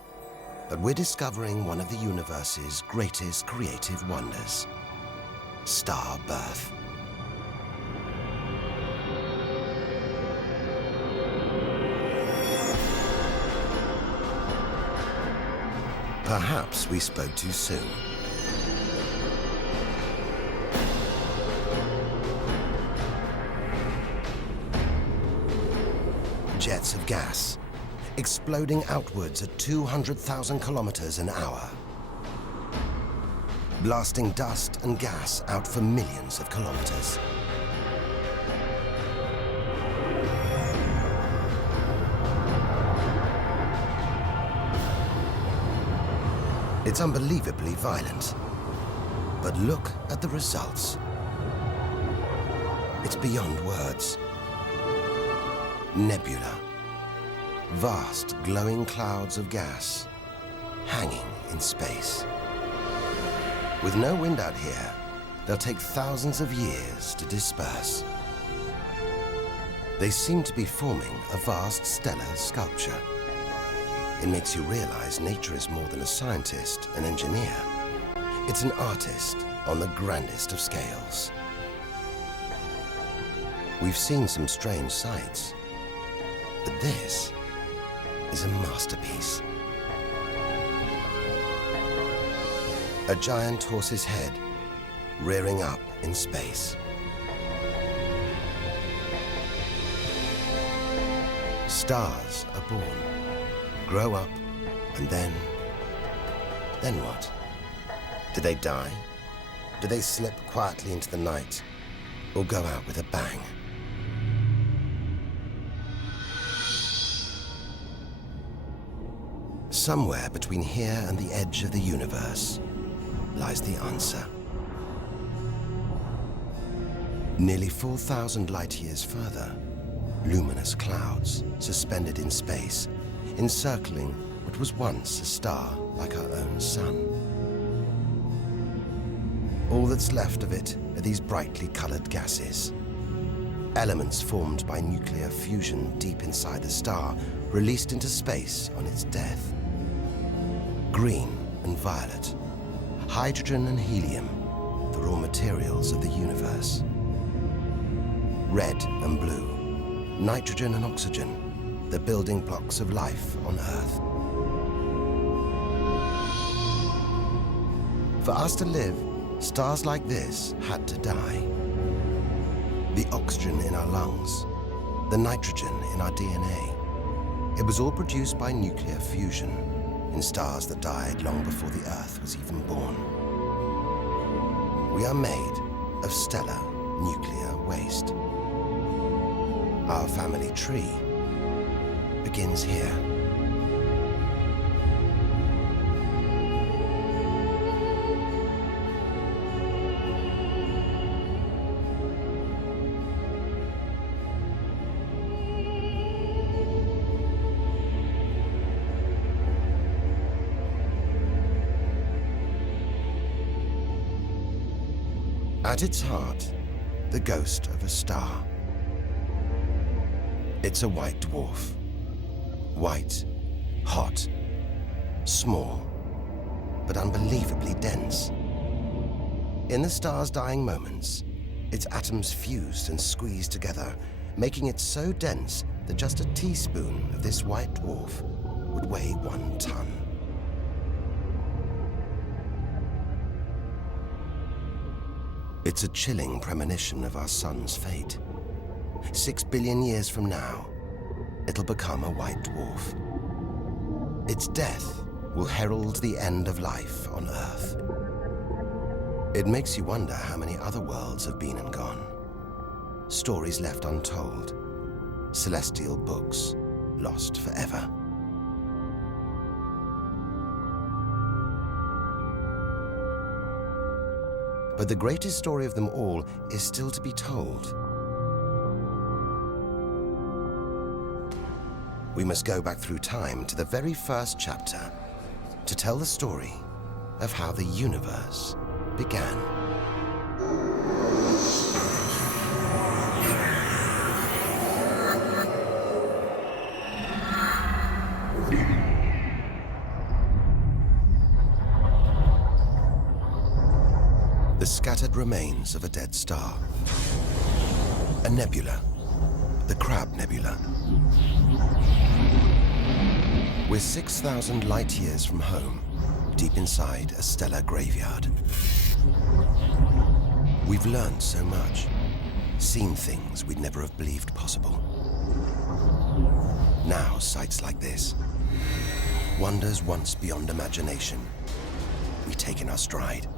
but we're discovering one of the universe's greatest creative wonders: star birth. Perhaps we spoke too soon. Jets of gas, exploding outwards at 200,000 kilometers an hour, blasting dust and gas out for millions of kilometers. It's unbelievably violent, but look at the results. It's beyond words. Nebula, vast glowing clouds of gas hanging in space. With no wind out here, they'll take thousands of years to disperse. They seem to be forming a vast stellar sculpture. It makes you realize nature is more than a scientist, an engineer. It's an artist on the grandest of scales. We've seen some strange sights, but this is a masterpiece. A giant horse's head rearing up in space. Stars are born, grow up, and then what? Do they die? Do they slip quietly into the night, or go out with a bang? Somewhere between here and the edge of the universe lies the answer. Nearly 4,000 light years further, luminous clouds suspended in space, encircling what was once a star like our own sun. All that's left of it are these brightly colored gases. Elements formed by nuclear fusion deep inside the star, released into space on its death. Green and violet, hydrogen and helium, the raw materials of the universe. Red and blue, nitrogen and oxygen, the building blocks of life on Earth. For us to live, stars like this had to die. The oxygen in our lungs, the nitrogen in our DNA, it was all produced by nuclear fusion in stars that died long before the Earth was even born. We are made of stellar nuclear waste. Our family tree begins here. At its heart, the ghost of a star. It's a white dwarf. White, hot, small, but unbelievably dense. In the star's dying moments, its atoms fused and squeezed together, making it so dense that just a teaspoon of this white dwarf would weigh 1 ton. It's a chilling premonition of our sun's fate. 6 billion years from now, it'll become a white dwarf. Its death will herald the end of life on Earth. It makes you wonder how many other worlds have been and gone. Stories left untold. Celestial books lost forever. But the greatest story of them all is still to be told. we must go back through time to the very first chapter to tell the story of how the universe began. The scattered remains of a dead star. A nebula, the Crab Nebula. We're 6,000 light years from home, deep inside a stellar graveyard. We've learned so much, seen things we'd never have believed possible. Now, sights like this, wonders once beyond imagination, we take in our stride.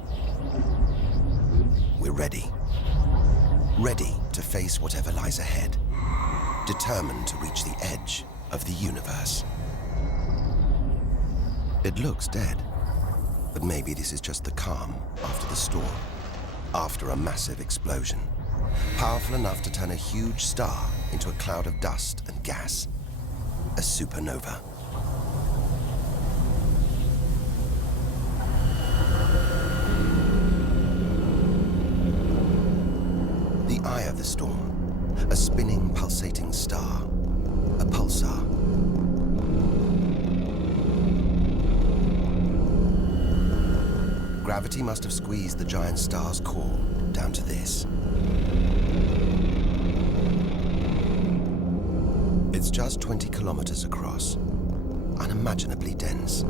We're ready. Ready to face whatever lies ahead. Determined to reach the edge of the universe. It looks dead, but maybe this is just the calm after the storm. After a massive explosion. Powerful enough to turn a huge star into a cloud of dust and gas. A supernova. The eye of the storm, a spinning, pulsating star, a pulsar. Gravity must have squeezed the giant star's core down to this. It's just 20 kilometers across, unimaginably dense.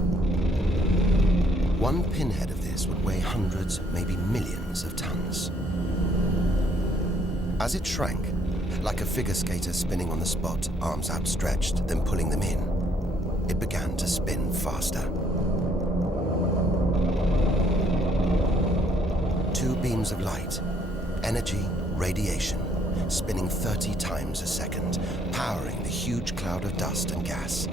One pinhead of this would weigh hundreds, maybe millions of tons. As it shrank, like a figure skater spinning on the spot, arms outstretched, then pulling them in, it began to spin faster. Two beams of light, energy, radiation, spinning 30 times a second, powering the huge cloud of dust and gas.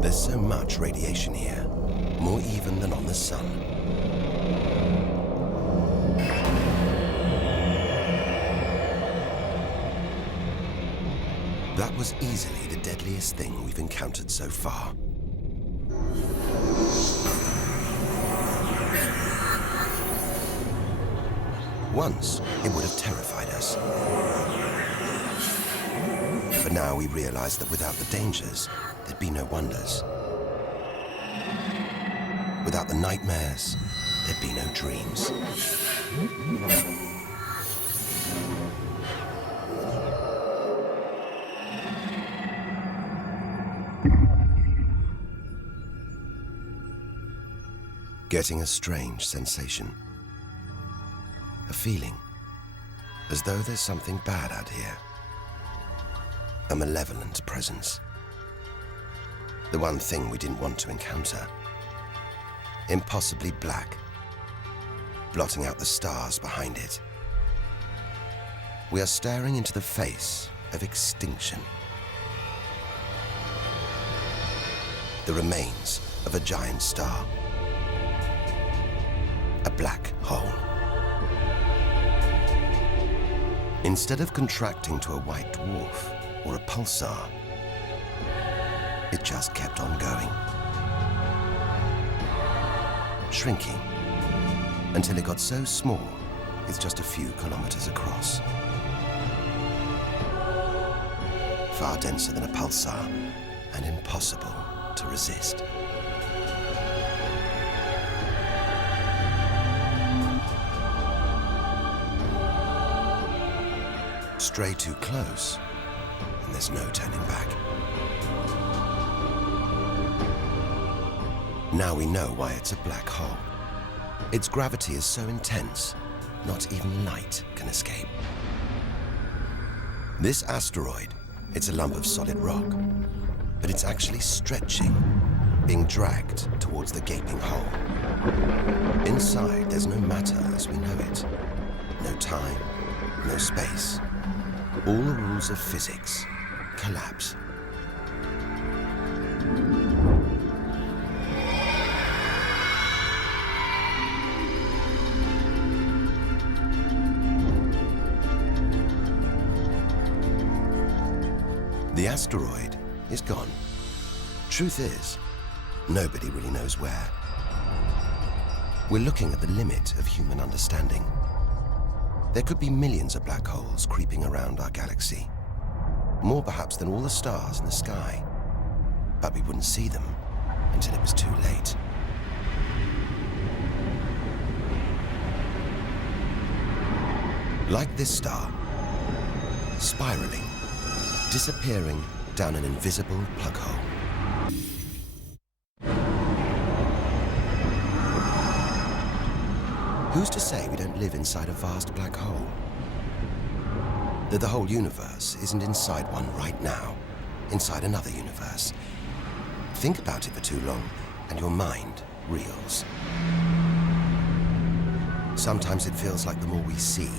There's so much radiation here, more even than on the sun. That was easily the deadliest thing we've encountered so far. Once, it would have terrified us. But now we realize that without the dangers, there'd be no wonders. Without the nightmares, there'd be no dreams. Getting a strange sensation. A feeling, as though there's something bad out here. A malevolent presence. The one thing we didn't want to encounter. Impossibly black, blotting out the stars behind it. We are staring into the face of extinction. The remains of a giant star. A black hole. Instead of contracting to a white dwarf or a pulsar, it just kept on going. Shrinking until it got so small it's just a few kilometers across. Far denser than a pulsar and impossible to resist. Stray too close, and there's no turning back. Now we know why it's a black hole. Its gravity is so intense, not even light can escape. This asteroid, it's a lump of solid rock, but it's actually stretching, being dragged towards the gaping hole. Inside, there's no matter as we know it. No time, no space. All the rules of physics collapse. The asteroid is gone. Truth is, nobody really knows where. We're looking at the limit of human understanding. There could be millions of black holes creeping around our galaxy. More perhaps than all the stars in the sky. But we wouldn't see them until it was too late. Like this star, spiraling, disappearing down an invisible plug hole. Who's to say we don't live inside a vast black hole? That the whole universe isn't inside one right now, inside another universe. Think about it for too long, and your mind reels. Sometimes it feels like the more we see,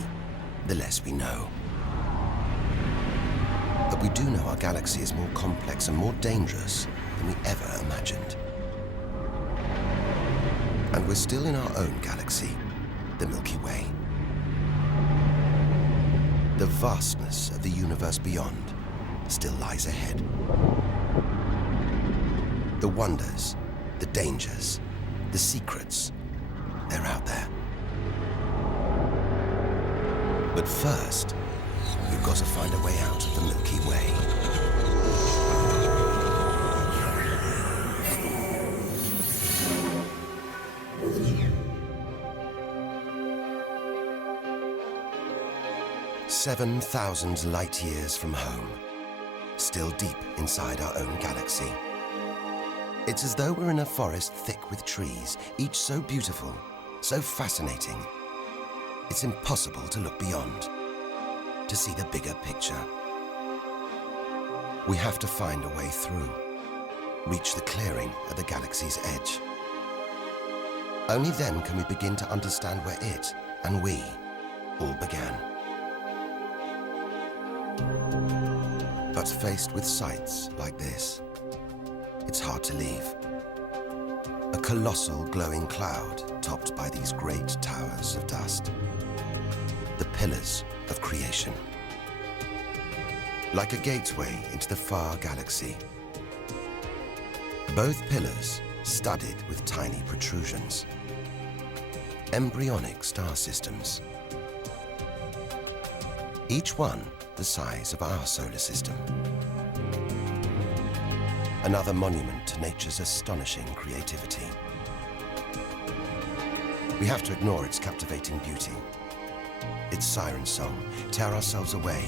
the less we know. But we do know our galaxy is more complex and more dangerous than we ever imagined. And we're still in our own galaxy, the Milky Way. The vastness of the universe beyond still lies ahead. The wonders, the dangers, the secrets, they're out there. But first, we've got to find a way out of the Milky Way. "7,000 light years from home, still deep inside our own galaxy. It's as though we're in a forest thick with trees, each so beautiful, so fascinating. It's impossible to look beyond, to see the bigger picture. We have to find a way through, reach the clearing at the galaxy's edge. Only then can we begin to understand where it and we all began. But faced with sights like this, it's hard to leave. A colossal glowing cloud topped by these great towers of dust. The pillars of creation. Like a gateway into the far galaxy. Both pillars studded with tiny protrusions. Embryonic star systems. Each one the size of our solar system. Another monument to nature's astonishing creativity. We have to ignore its captivating beauty, its siren song, tear ourselves away,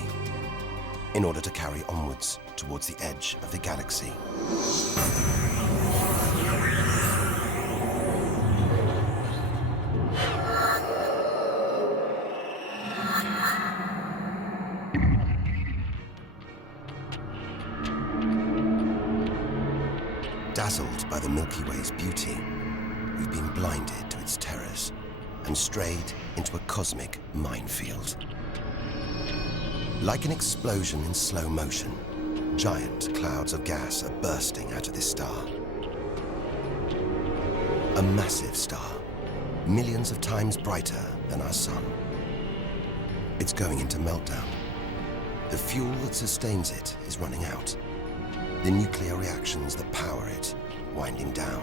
in order to carry onwards towards the edge of the galaxy. Dazzled by the Milky Way's beauty, we've been blinded to its terrors and strayed into a cosmic minefield. Like an explosion in slow motion, giant clouds of gas are bursting out of this star. A massive star, millions of times brighter than our sun. It's going into meltdown. The fuel that sustains it is running out. The nuclear reactions that power it winding down.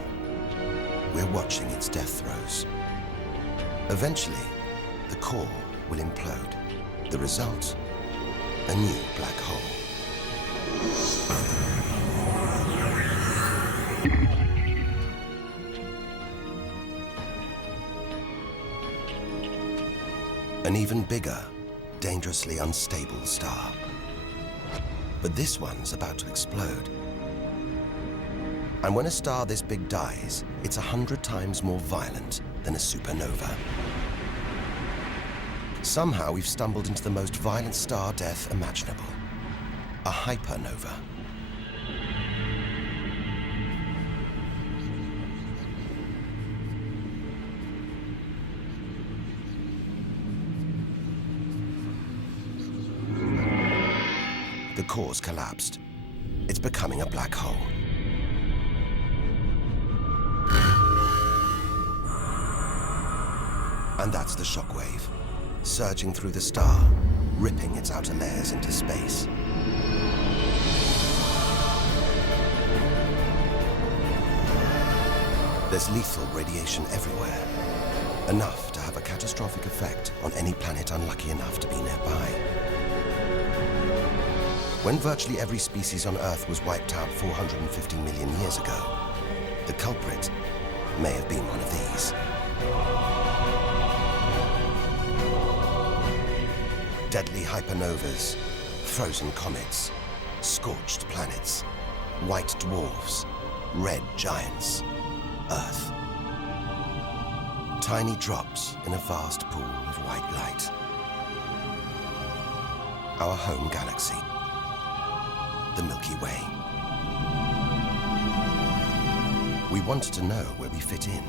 We're watching its death throes. Eventually, the core will implode. The result, a new black hole. An even bigger, dangerously unstable star. But this one's about to explode. And when a star this big dies, it's 100 times more violent than a supernova. Somehow we've stumbled into the most violent star death imaginable. A hypernova. The core's collapsed. It's becoming a black hole. And that's the shockwave, surging through the star, ripping its outer layers into space. There's lethal radiation everywhere, enough to have a catastrophic effect on any planet unlucky enough to be nearby. When virtually every species on Earth was wiped out 450 million years ago, the culprit may have been one of these. Deadly hypernovas, frozen comets, scorched planets, white dwarfs, red giants, Earth. Tiny drops in a vast pool of white light. Our home galaxy, the Milky Way. We want to know where we fit in.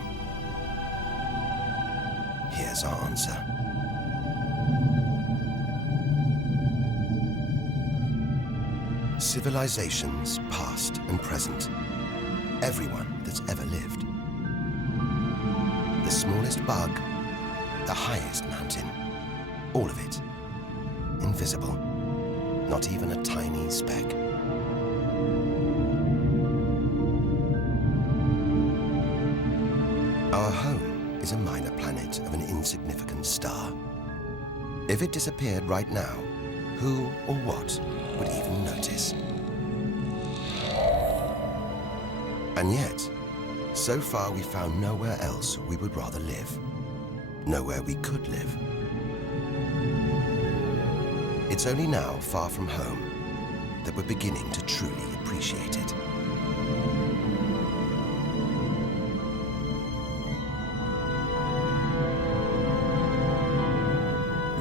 Here's our answer. Civilizations, past and present. Everyone that's ever lived. The smallest bug, the highest mountain. All of it. Invisible. Not even a tiny speck. Our home is a minor planet of an insignificant star. If it disappeared right now, who or what would even notice? And yet, so far we found nowhere else we would rather live. Nowhere we could live. It's only now, far from home, that we're beginning to truly appreciate it.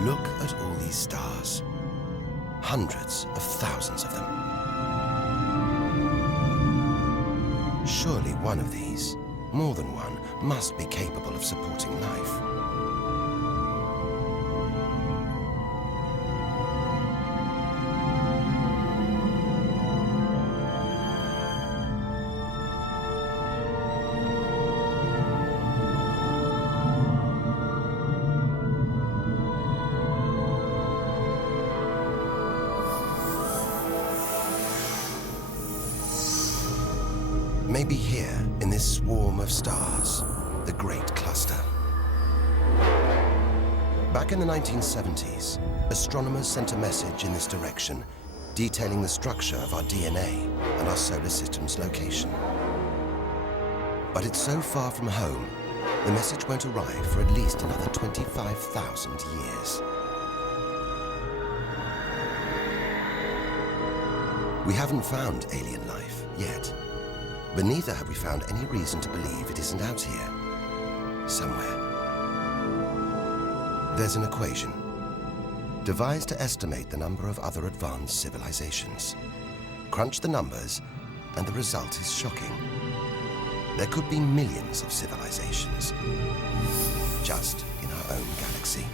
Look at all these stars. Hundreds of thousands of them. Surely one of these, more than one, must be capable of supporting life. Maybe here, in this swarm of stars, the Great Cluster. Back in the 1970s, astronomers sent a message in this direction, detailing the structure of our DNA and our solar system's location. But it's so far from home, the message won't arrive for at least another 25,000 years. We haven't found alien life yet. But neither have we found any reason to believe it isn't out here, somewhere. There's an equation, devised to estimate the number of other advanced civilizations. Crunch the numbers, and the result is shocking. There could be millions of civilizations, just in our own galaxy.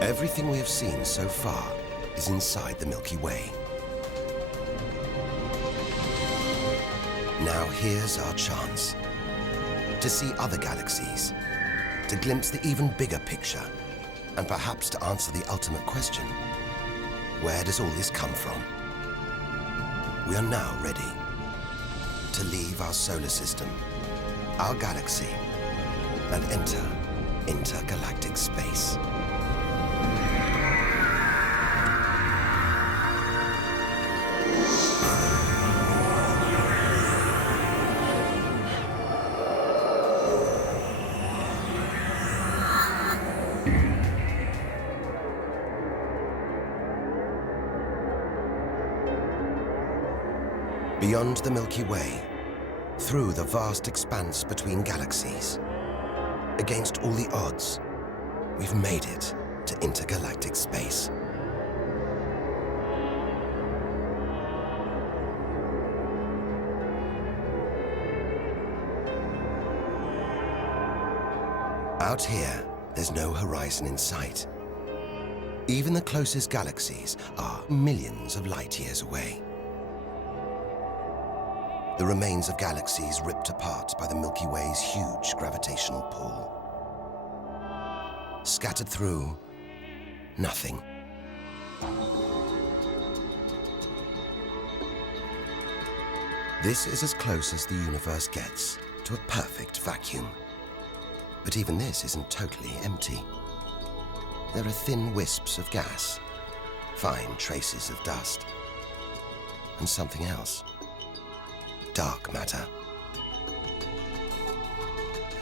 Everything we have seen so far is inside the Milky Way. Now here's our chance to see other galaxies, to glimpse the even bigger picture, and perhaps to answer the ultimate question: where does all this come from? We are now ready to leave our solar system, our galaxy, and enter intergalactic space. Beyond the Milky Way, through the vast expanse between galaxies, against all the odds, we've made it to intergalactic space. Out here, there's no horizon in sight. Even the closest galaxies are millions of light years away. The remains of galaxies ripped apart by the Milky Way's huge gravitational pull. Scattered through, nothing. This is as close as the universe gets to a perfect vacuum. But even this isn't totally empty. There are thin wisps of gas, fine traces of dust, and something else. Dark matter.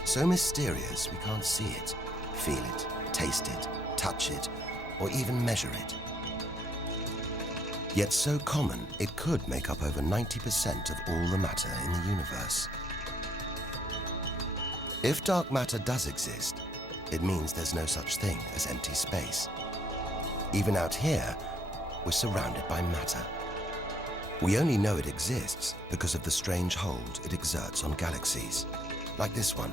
So mysterious we can't see it, feel it, taste it, touch it, or even measure it. Yet so common, it could make up over 90% of all the matter in the universe. If dark matter does exist, it means there's no such thing as empty space. Even out here, we're surrounded by matter. We only know it exists because of the strange hold it exerts on galaxies, like this one,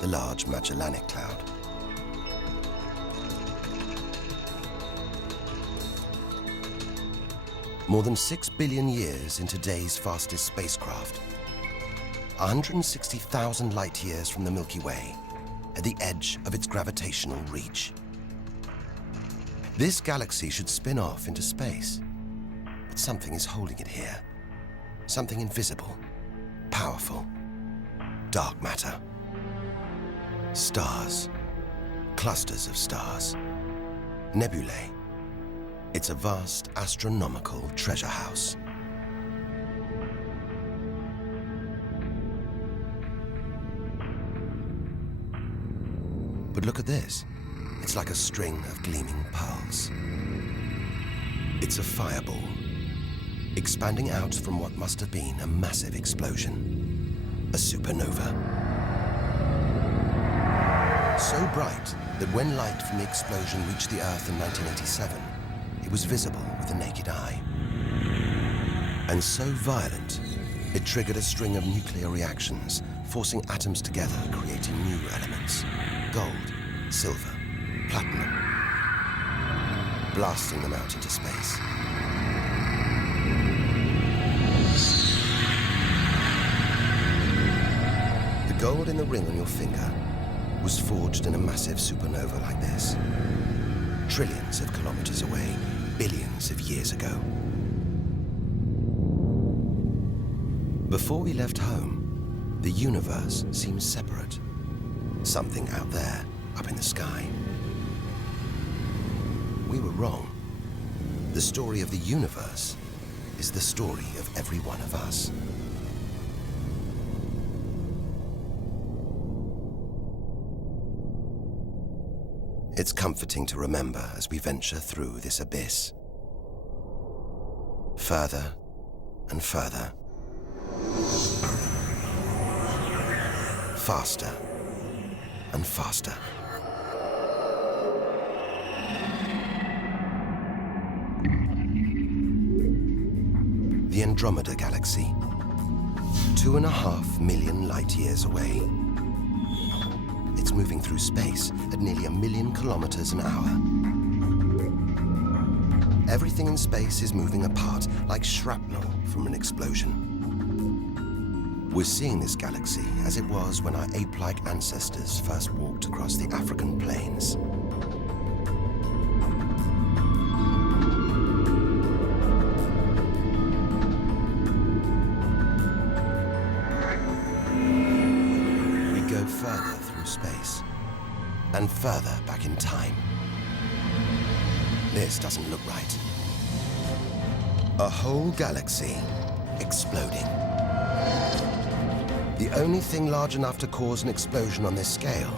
the Large Magellanic Cloud. More than 6 billion years into today's fastest spacecraft, 160,000 light years from the Milky Way, at the edge of its gravitational reach. This galaxy should spin off into space, but something is holding it here. Something invisible, powerful, dark matter. Stars, clusters of stars, nebulae. It's a vast astronomical treasure house. But look at this. It's like a string of gleaming pearls. It's a fireball, expanding out from what must have been a massive explosion, a supernova. So bright that when light from the explosion reached the Earth in 1987, it was visible with the naked eye. And so violent, it triggered a string of nuclear reactions, forcing atoms together, creating new elements. Gold, silver, platinum, blasting them out into space. The gold in the ring on your finger was forged in a massive supernova like this, trillions of kilometers away, billions of years ago. Before we left home, the universe seemed separate. Something out there, up in the sky. We were wrong. The story of the universe is the story of every one of us. It's comforting to remember as we venture through this abyss. Further and further. Faster and faster. The Andromeda Galaxy, 2.5 million light years away. It's moving through space at nearly 1 million kilometers an hour. Everything in space is moving apart like shrapnel from an explosion. We're seeing this galaxy as it was when our ape-like ancestors first walked across the African plains. We go further through space and further back in time. This doesn't look right. A whole galaxy exploding. The only thing large enough to cause an explosion on this scale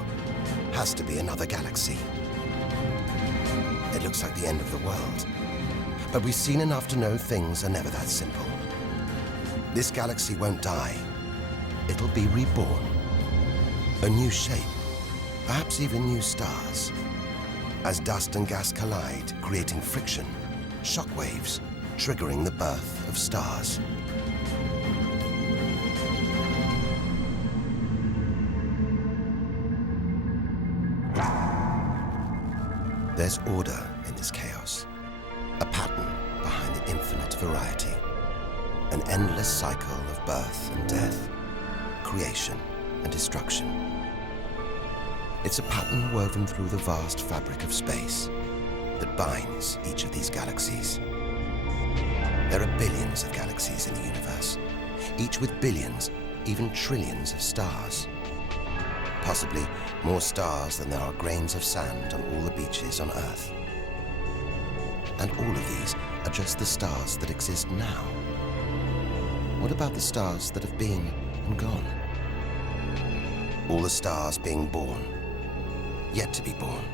has to be another galaxy. It looks like the end of the world, but we've seen enough to know things are never that simple. This galaxy won't die. It'll be reborn. A new shape, perhaps even new stars. As dust and gas collide, creating friction, shockwaves, triggering the birth of stars. There's order in this chaos, a pattern behind the infinite variety. an endless cycle of birth and death, creation and destruction. It's a pattern woven through the vast fabric of space that binds each of these galaxies. There are billions of galaxies in the universe, each with billions, even trillions of stars. Possibly more stars than there are grains of sand on all the beaches on Earth. And all of these are just the stars that exist now. What about the stars that have been and gone? All the stars being born, yet to be born.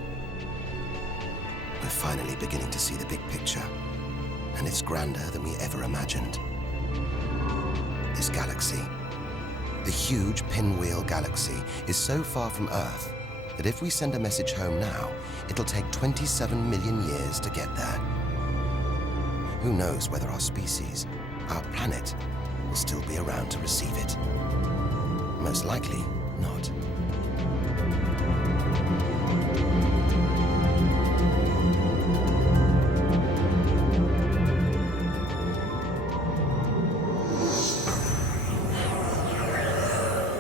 We're finally beginning to see the big picture, and it's grander than we ever imagined. This galaxy, the huge pinwheel galaxy, is so far from Earth that if we send a message home now, it'll take 27 million years to get there. Who knows whether our species, our planet, will still be around to receive it? Most likely not.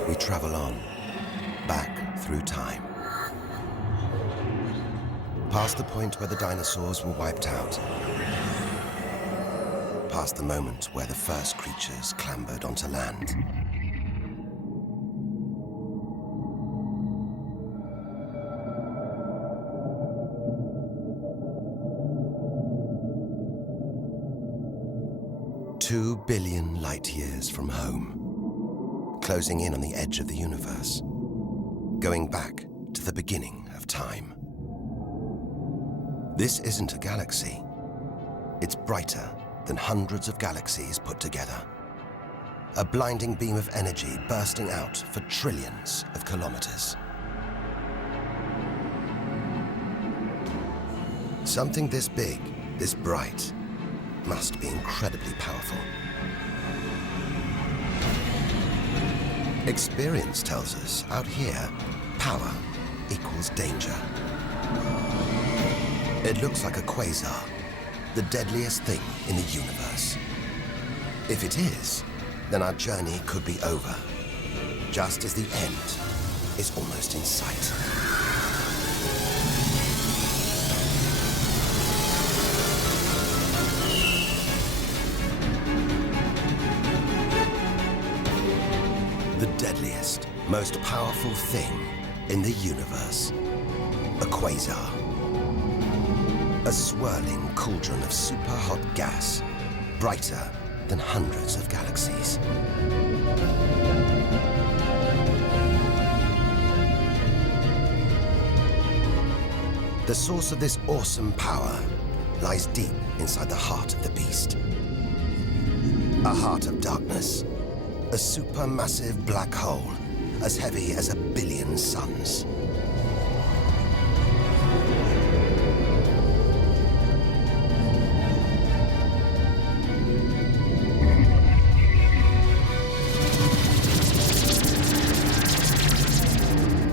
We travel on, back through time. Past the point where the dinosaurs were wiped out. Past the moment where the first creatures clambered onto land. "2 billion light years from home. Closing in on the edge of the universe, going back to the beginning of time. This isn't a galaxy. It's brighter than hundreds of galaxies put together. A blinding beam of energy bursting out for trillions of kilometers. Something this big, this bright, must be incredibly powerful. Experience tells us, out here, power equals danger. It looks like a quasar, the deadliest thing in the universe. If it is, then our journey could be over, just as the end is almost in sight. The deadliest, most powerful thing in the universe. A quasar. A swirling cauldron of super-hot gas, brighter than hundreds of galaxies. The source of this awesome power lies deep inside the heart of the beast. A heart of darkness. A supermassive black hole, as heavy as 1 billion suns.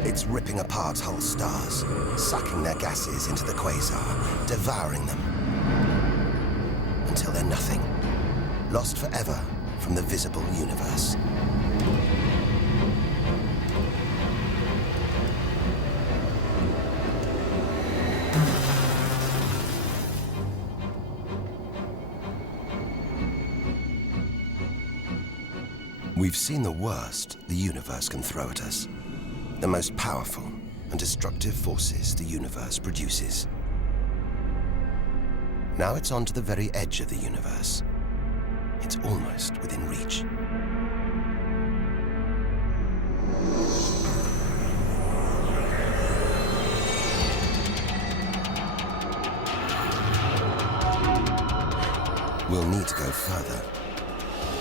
It's ripping apart whole stars, sucking their gases into the quasar, devouring them, until they're nothing, lost forever from the visible universe. We've seen the worst the universe can throw at us, the most powerful and destructive forces the universe produces. Now it's on to the very edge of the universe. It's almost within reach. We'll need to go further,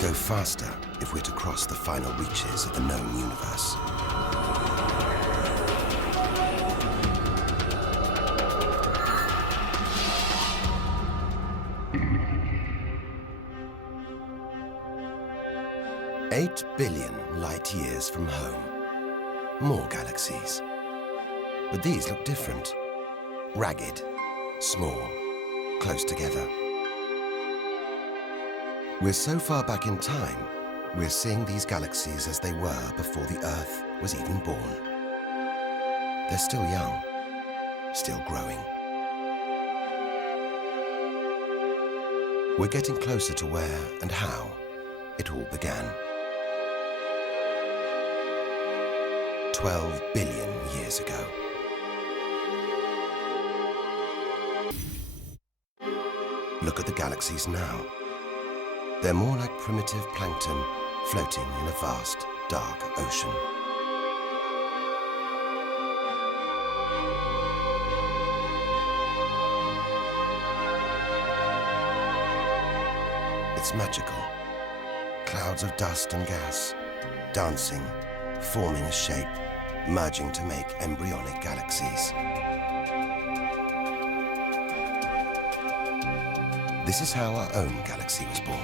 go faster if we're to cross the final reaches of the known universe. "8 billion light years from home. More galaxies. But these look different. Ragged, small, close together. We're so far back in time, we're seeing these galaxies as they were before the Earth was even born. They're still young, still growing. We're getting closer to where and how it all began. 12 billion years ago. Look at the galaxies now. They're more like primitive plankton floating in a vast, dark ocean. It's magical. Clouds of dust and gas, dancing, forming a shape, merging to make embryonic galaxies. This is how our own galaxy was born.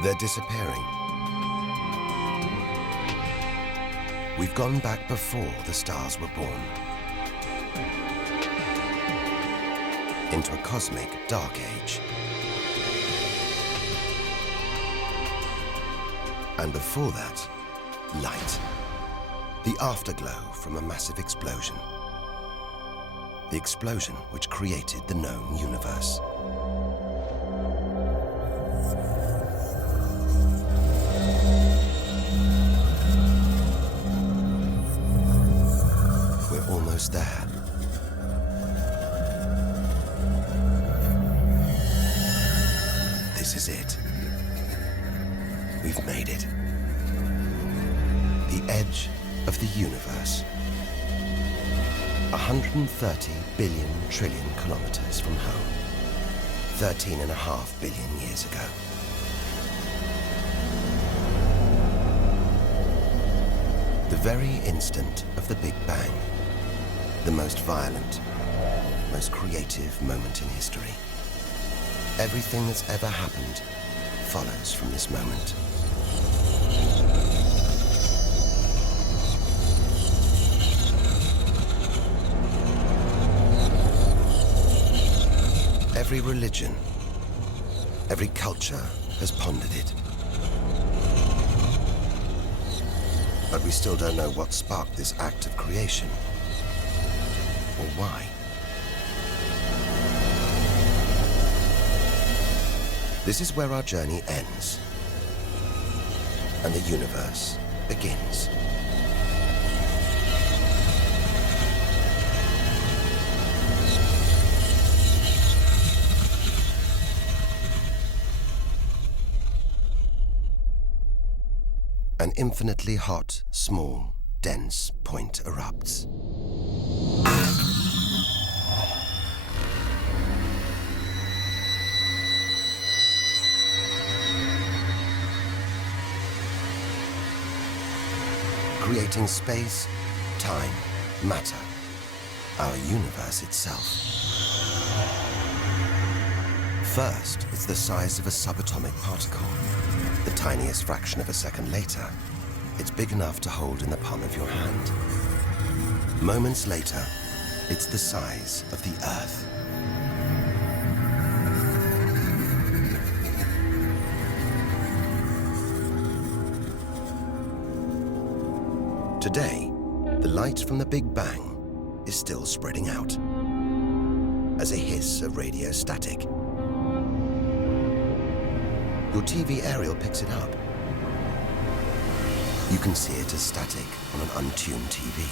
They're disappearing. We've gone back before the stars were born. Into a cosmic dark age. And before that, light. The afterglow from a massive explosion. The explosion which created the known universe. We're almost there. This is it. We've made it. The edge of the universe. 130 billion trillion kilometers from home. 13.5 billion years ago. The very instant of the Big Bang. The most violent, most creative moment in history. Everything that's ever happened follows from this moment. Every religion, every culture has pondered it. But we still don't know what sparked this act of creation, or why. This is where our journey ends, and the universe begins. An infinitely hot, small, dense point erupts. Creating space, time, matter, our universe itself. First, it's the size of a subatomic particle. The tiniest fraction of a second later, it's big enough to hold in the palm of your hand. Moments later, it's the size of the Earth. Today, the light from the Big Bang is still spreading out as a hiss of radio static. Your TV aerial picks it up. You can see it as static on an untuned TV.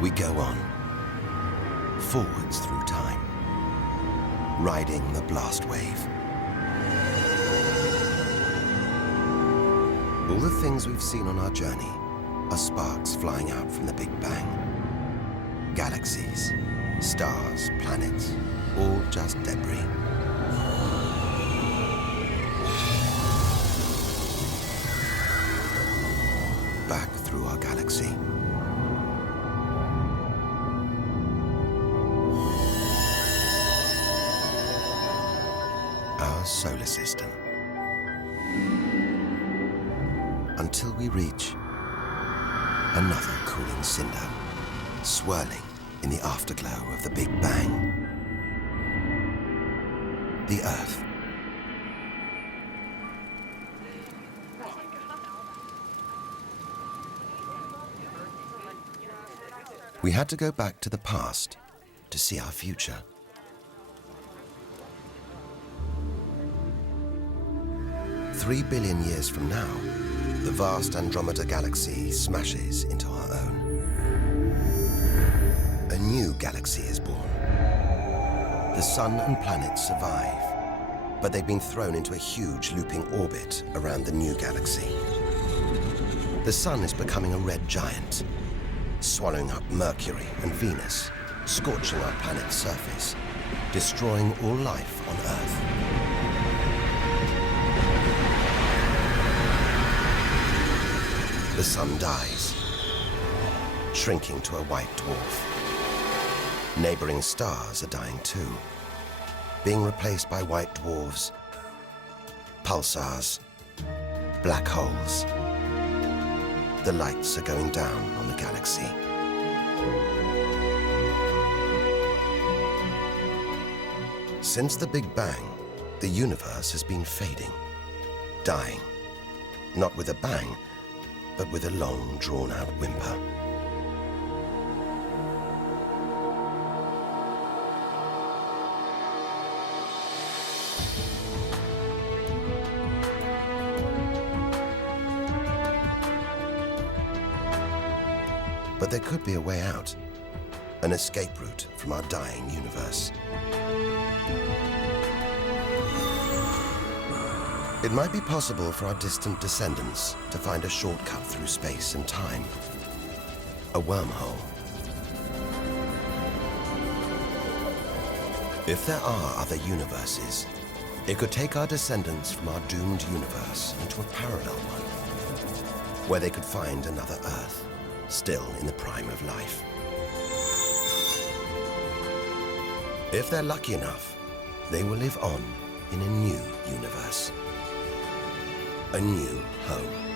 We go on, forwards through time, riding the blast wave. All the things we've seen on our journey are sparks flying out from the Big Bang. Galaxies, stars, planets, all just debris. back through our galaxy. Our solar system. Until we reach another cooling cinder, swirling in the afterglow of the Big Bang. The Earth. We had to go back to the past to see our future. Three billion years from now, the vast Andromeda galaxy smashes into our own. A new galaxy is born. The sun and planets survive, but they've been thrown into a huge looping orbit around the new galaxy. The sun is becoming a red giant, swallowing up Mercury and Venus, scorching our planet's surface, destroying all life on Earth. The sun dies, shrinking to a white dwarf. Neighboring stars are dying too, being replaced by white dwarfs, pulsars, black holes. The lights are going down on the galaxy. Since the Big Bang, the universe has been fading, dying, not with a bang, but with a long, drawn-out whimper. But there could be a way out, an escape route from our dying universe. It might be possible for our distant descendants to find a shortcut through space and time, a wormhole. If there are other universes, it could take our descendants from our doomed universe into a parallel one, where they could find another Earth, still in the prime of life. If they're lucky enough, they will live on in a new universe. A new home.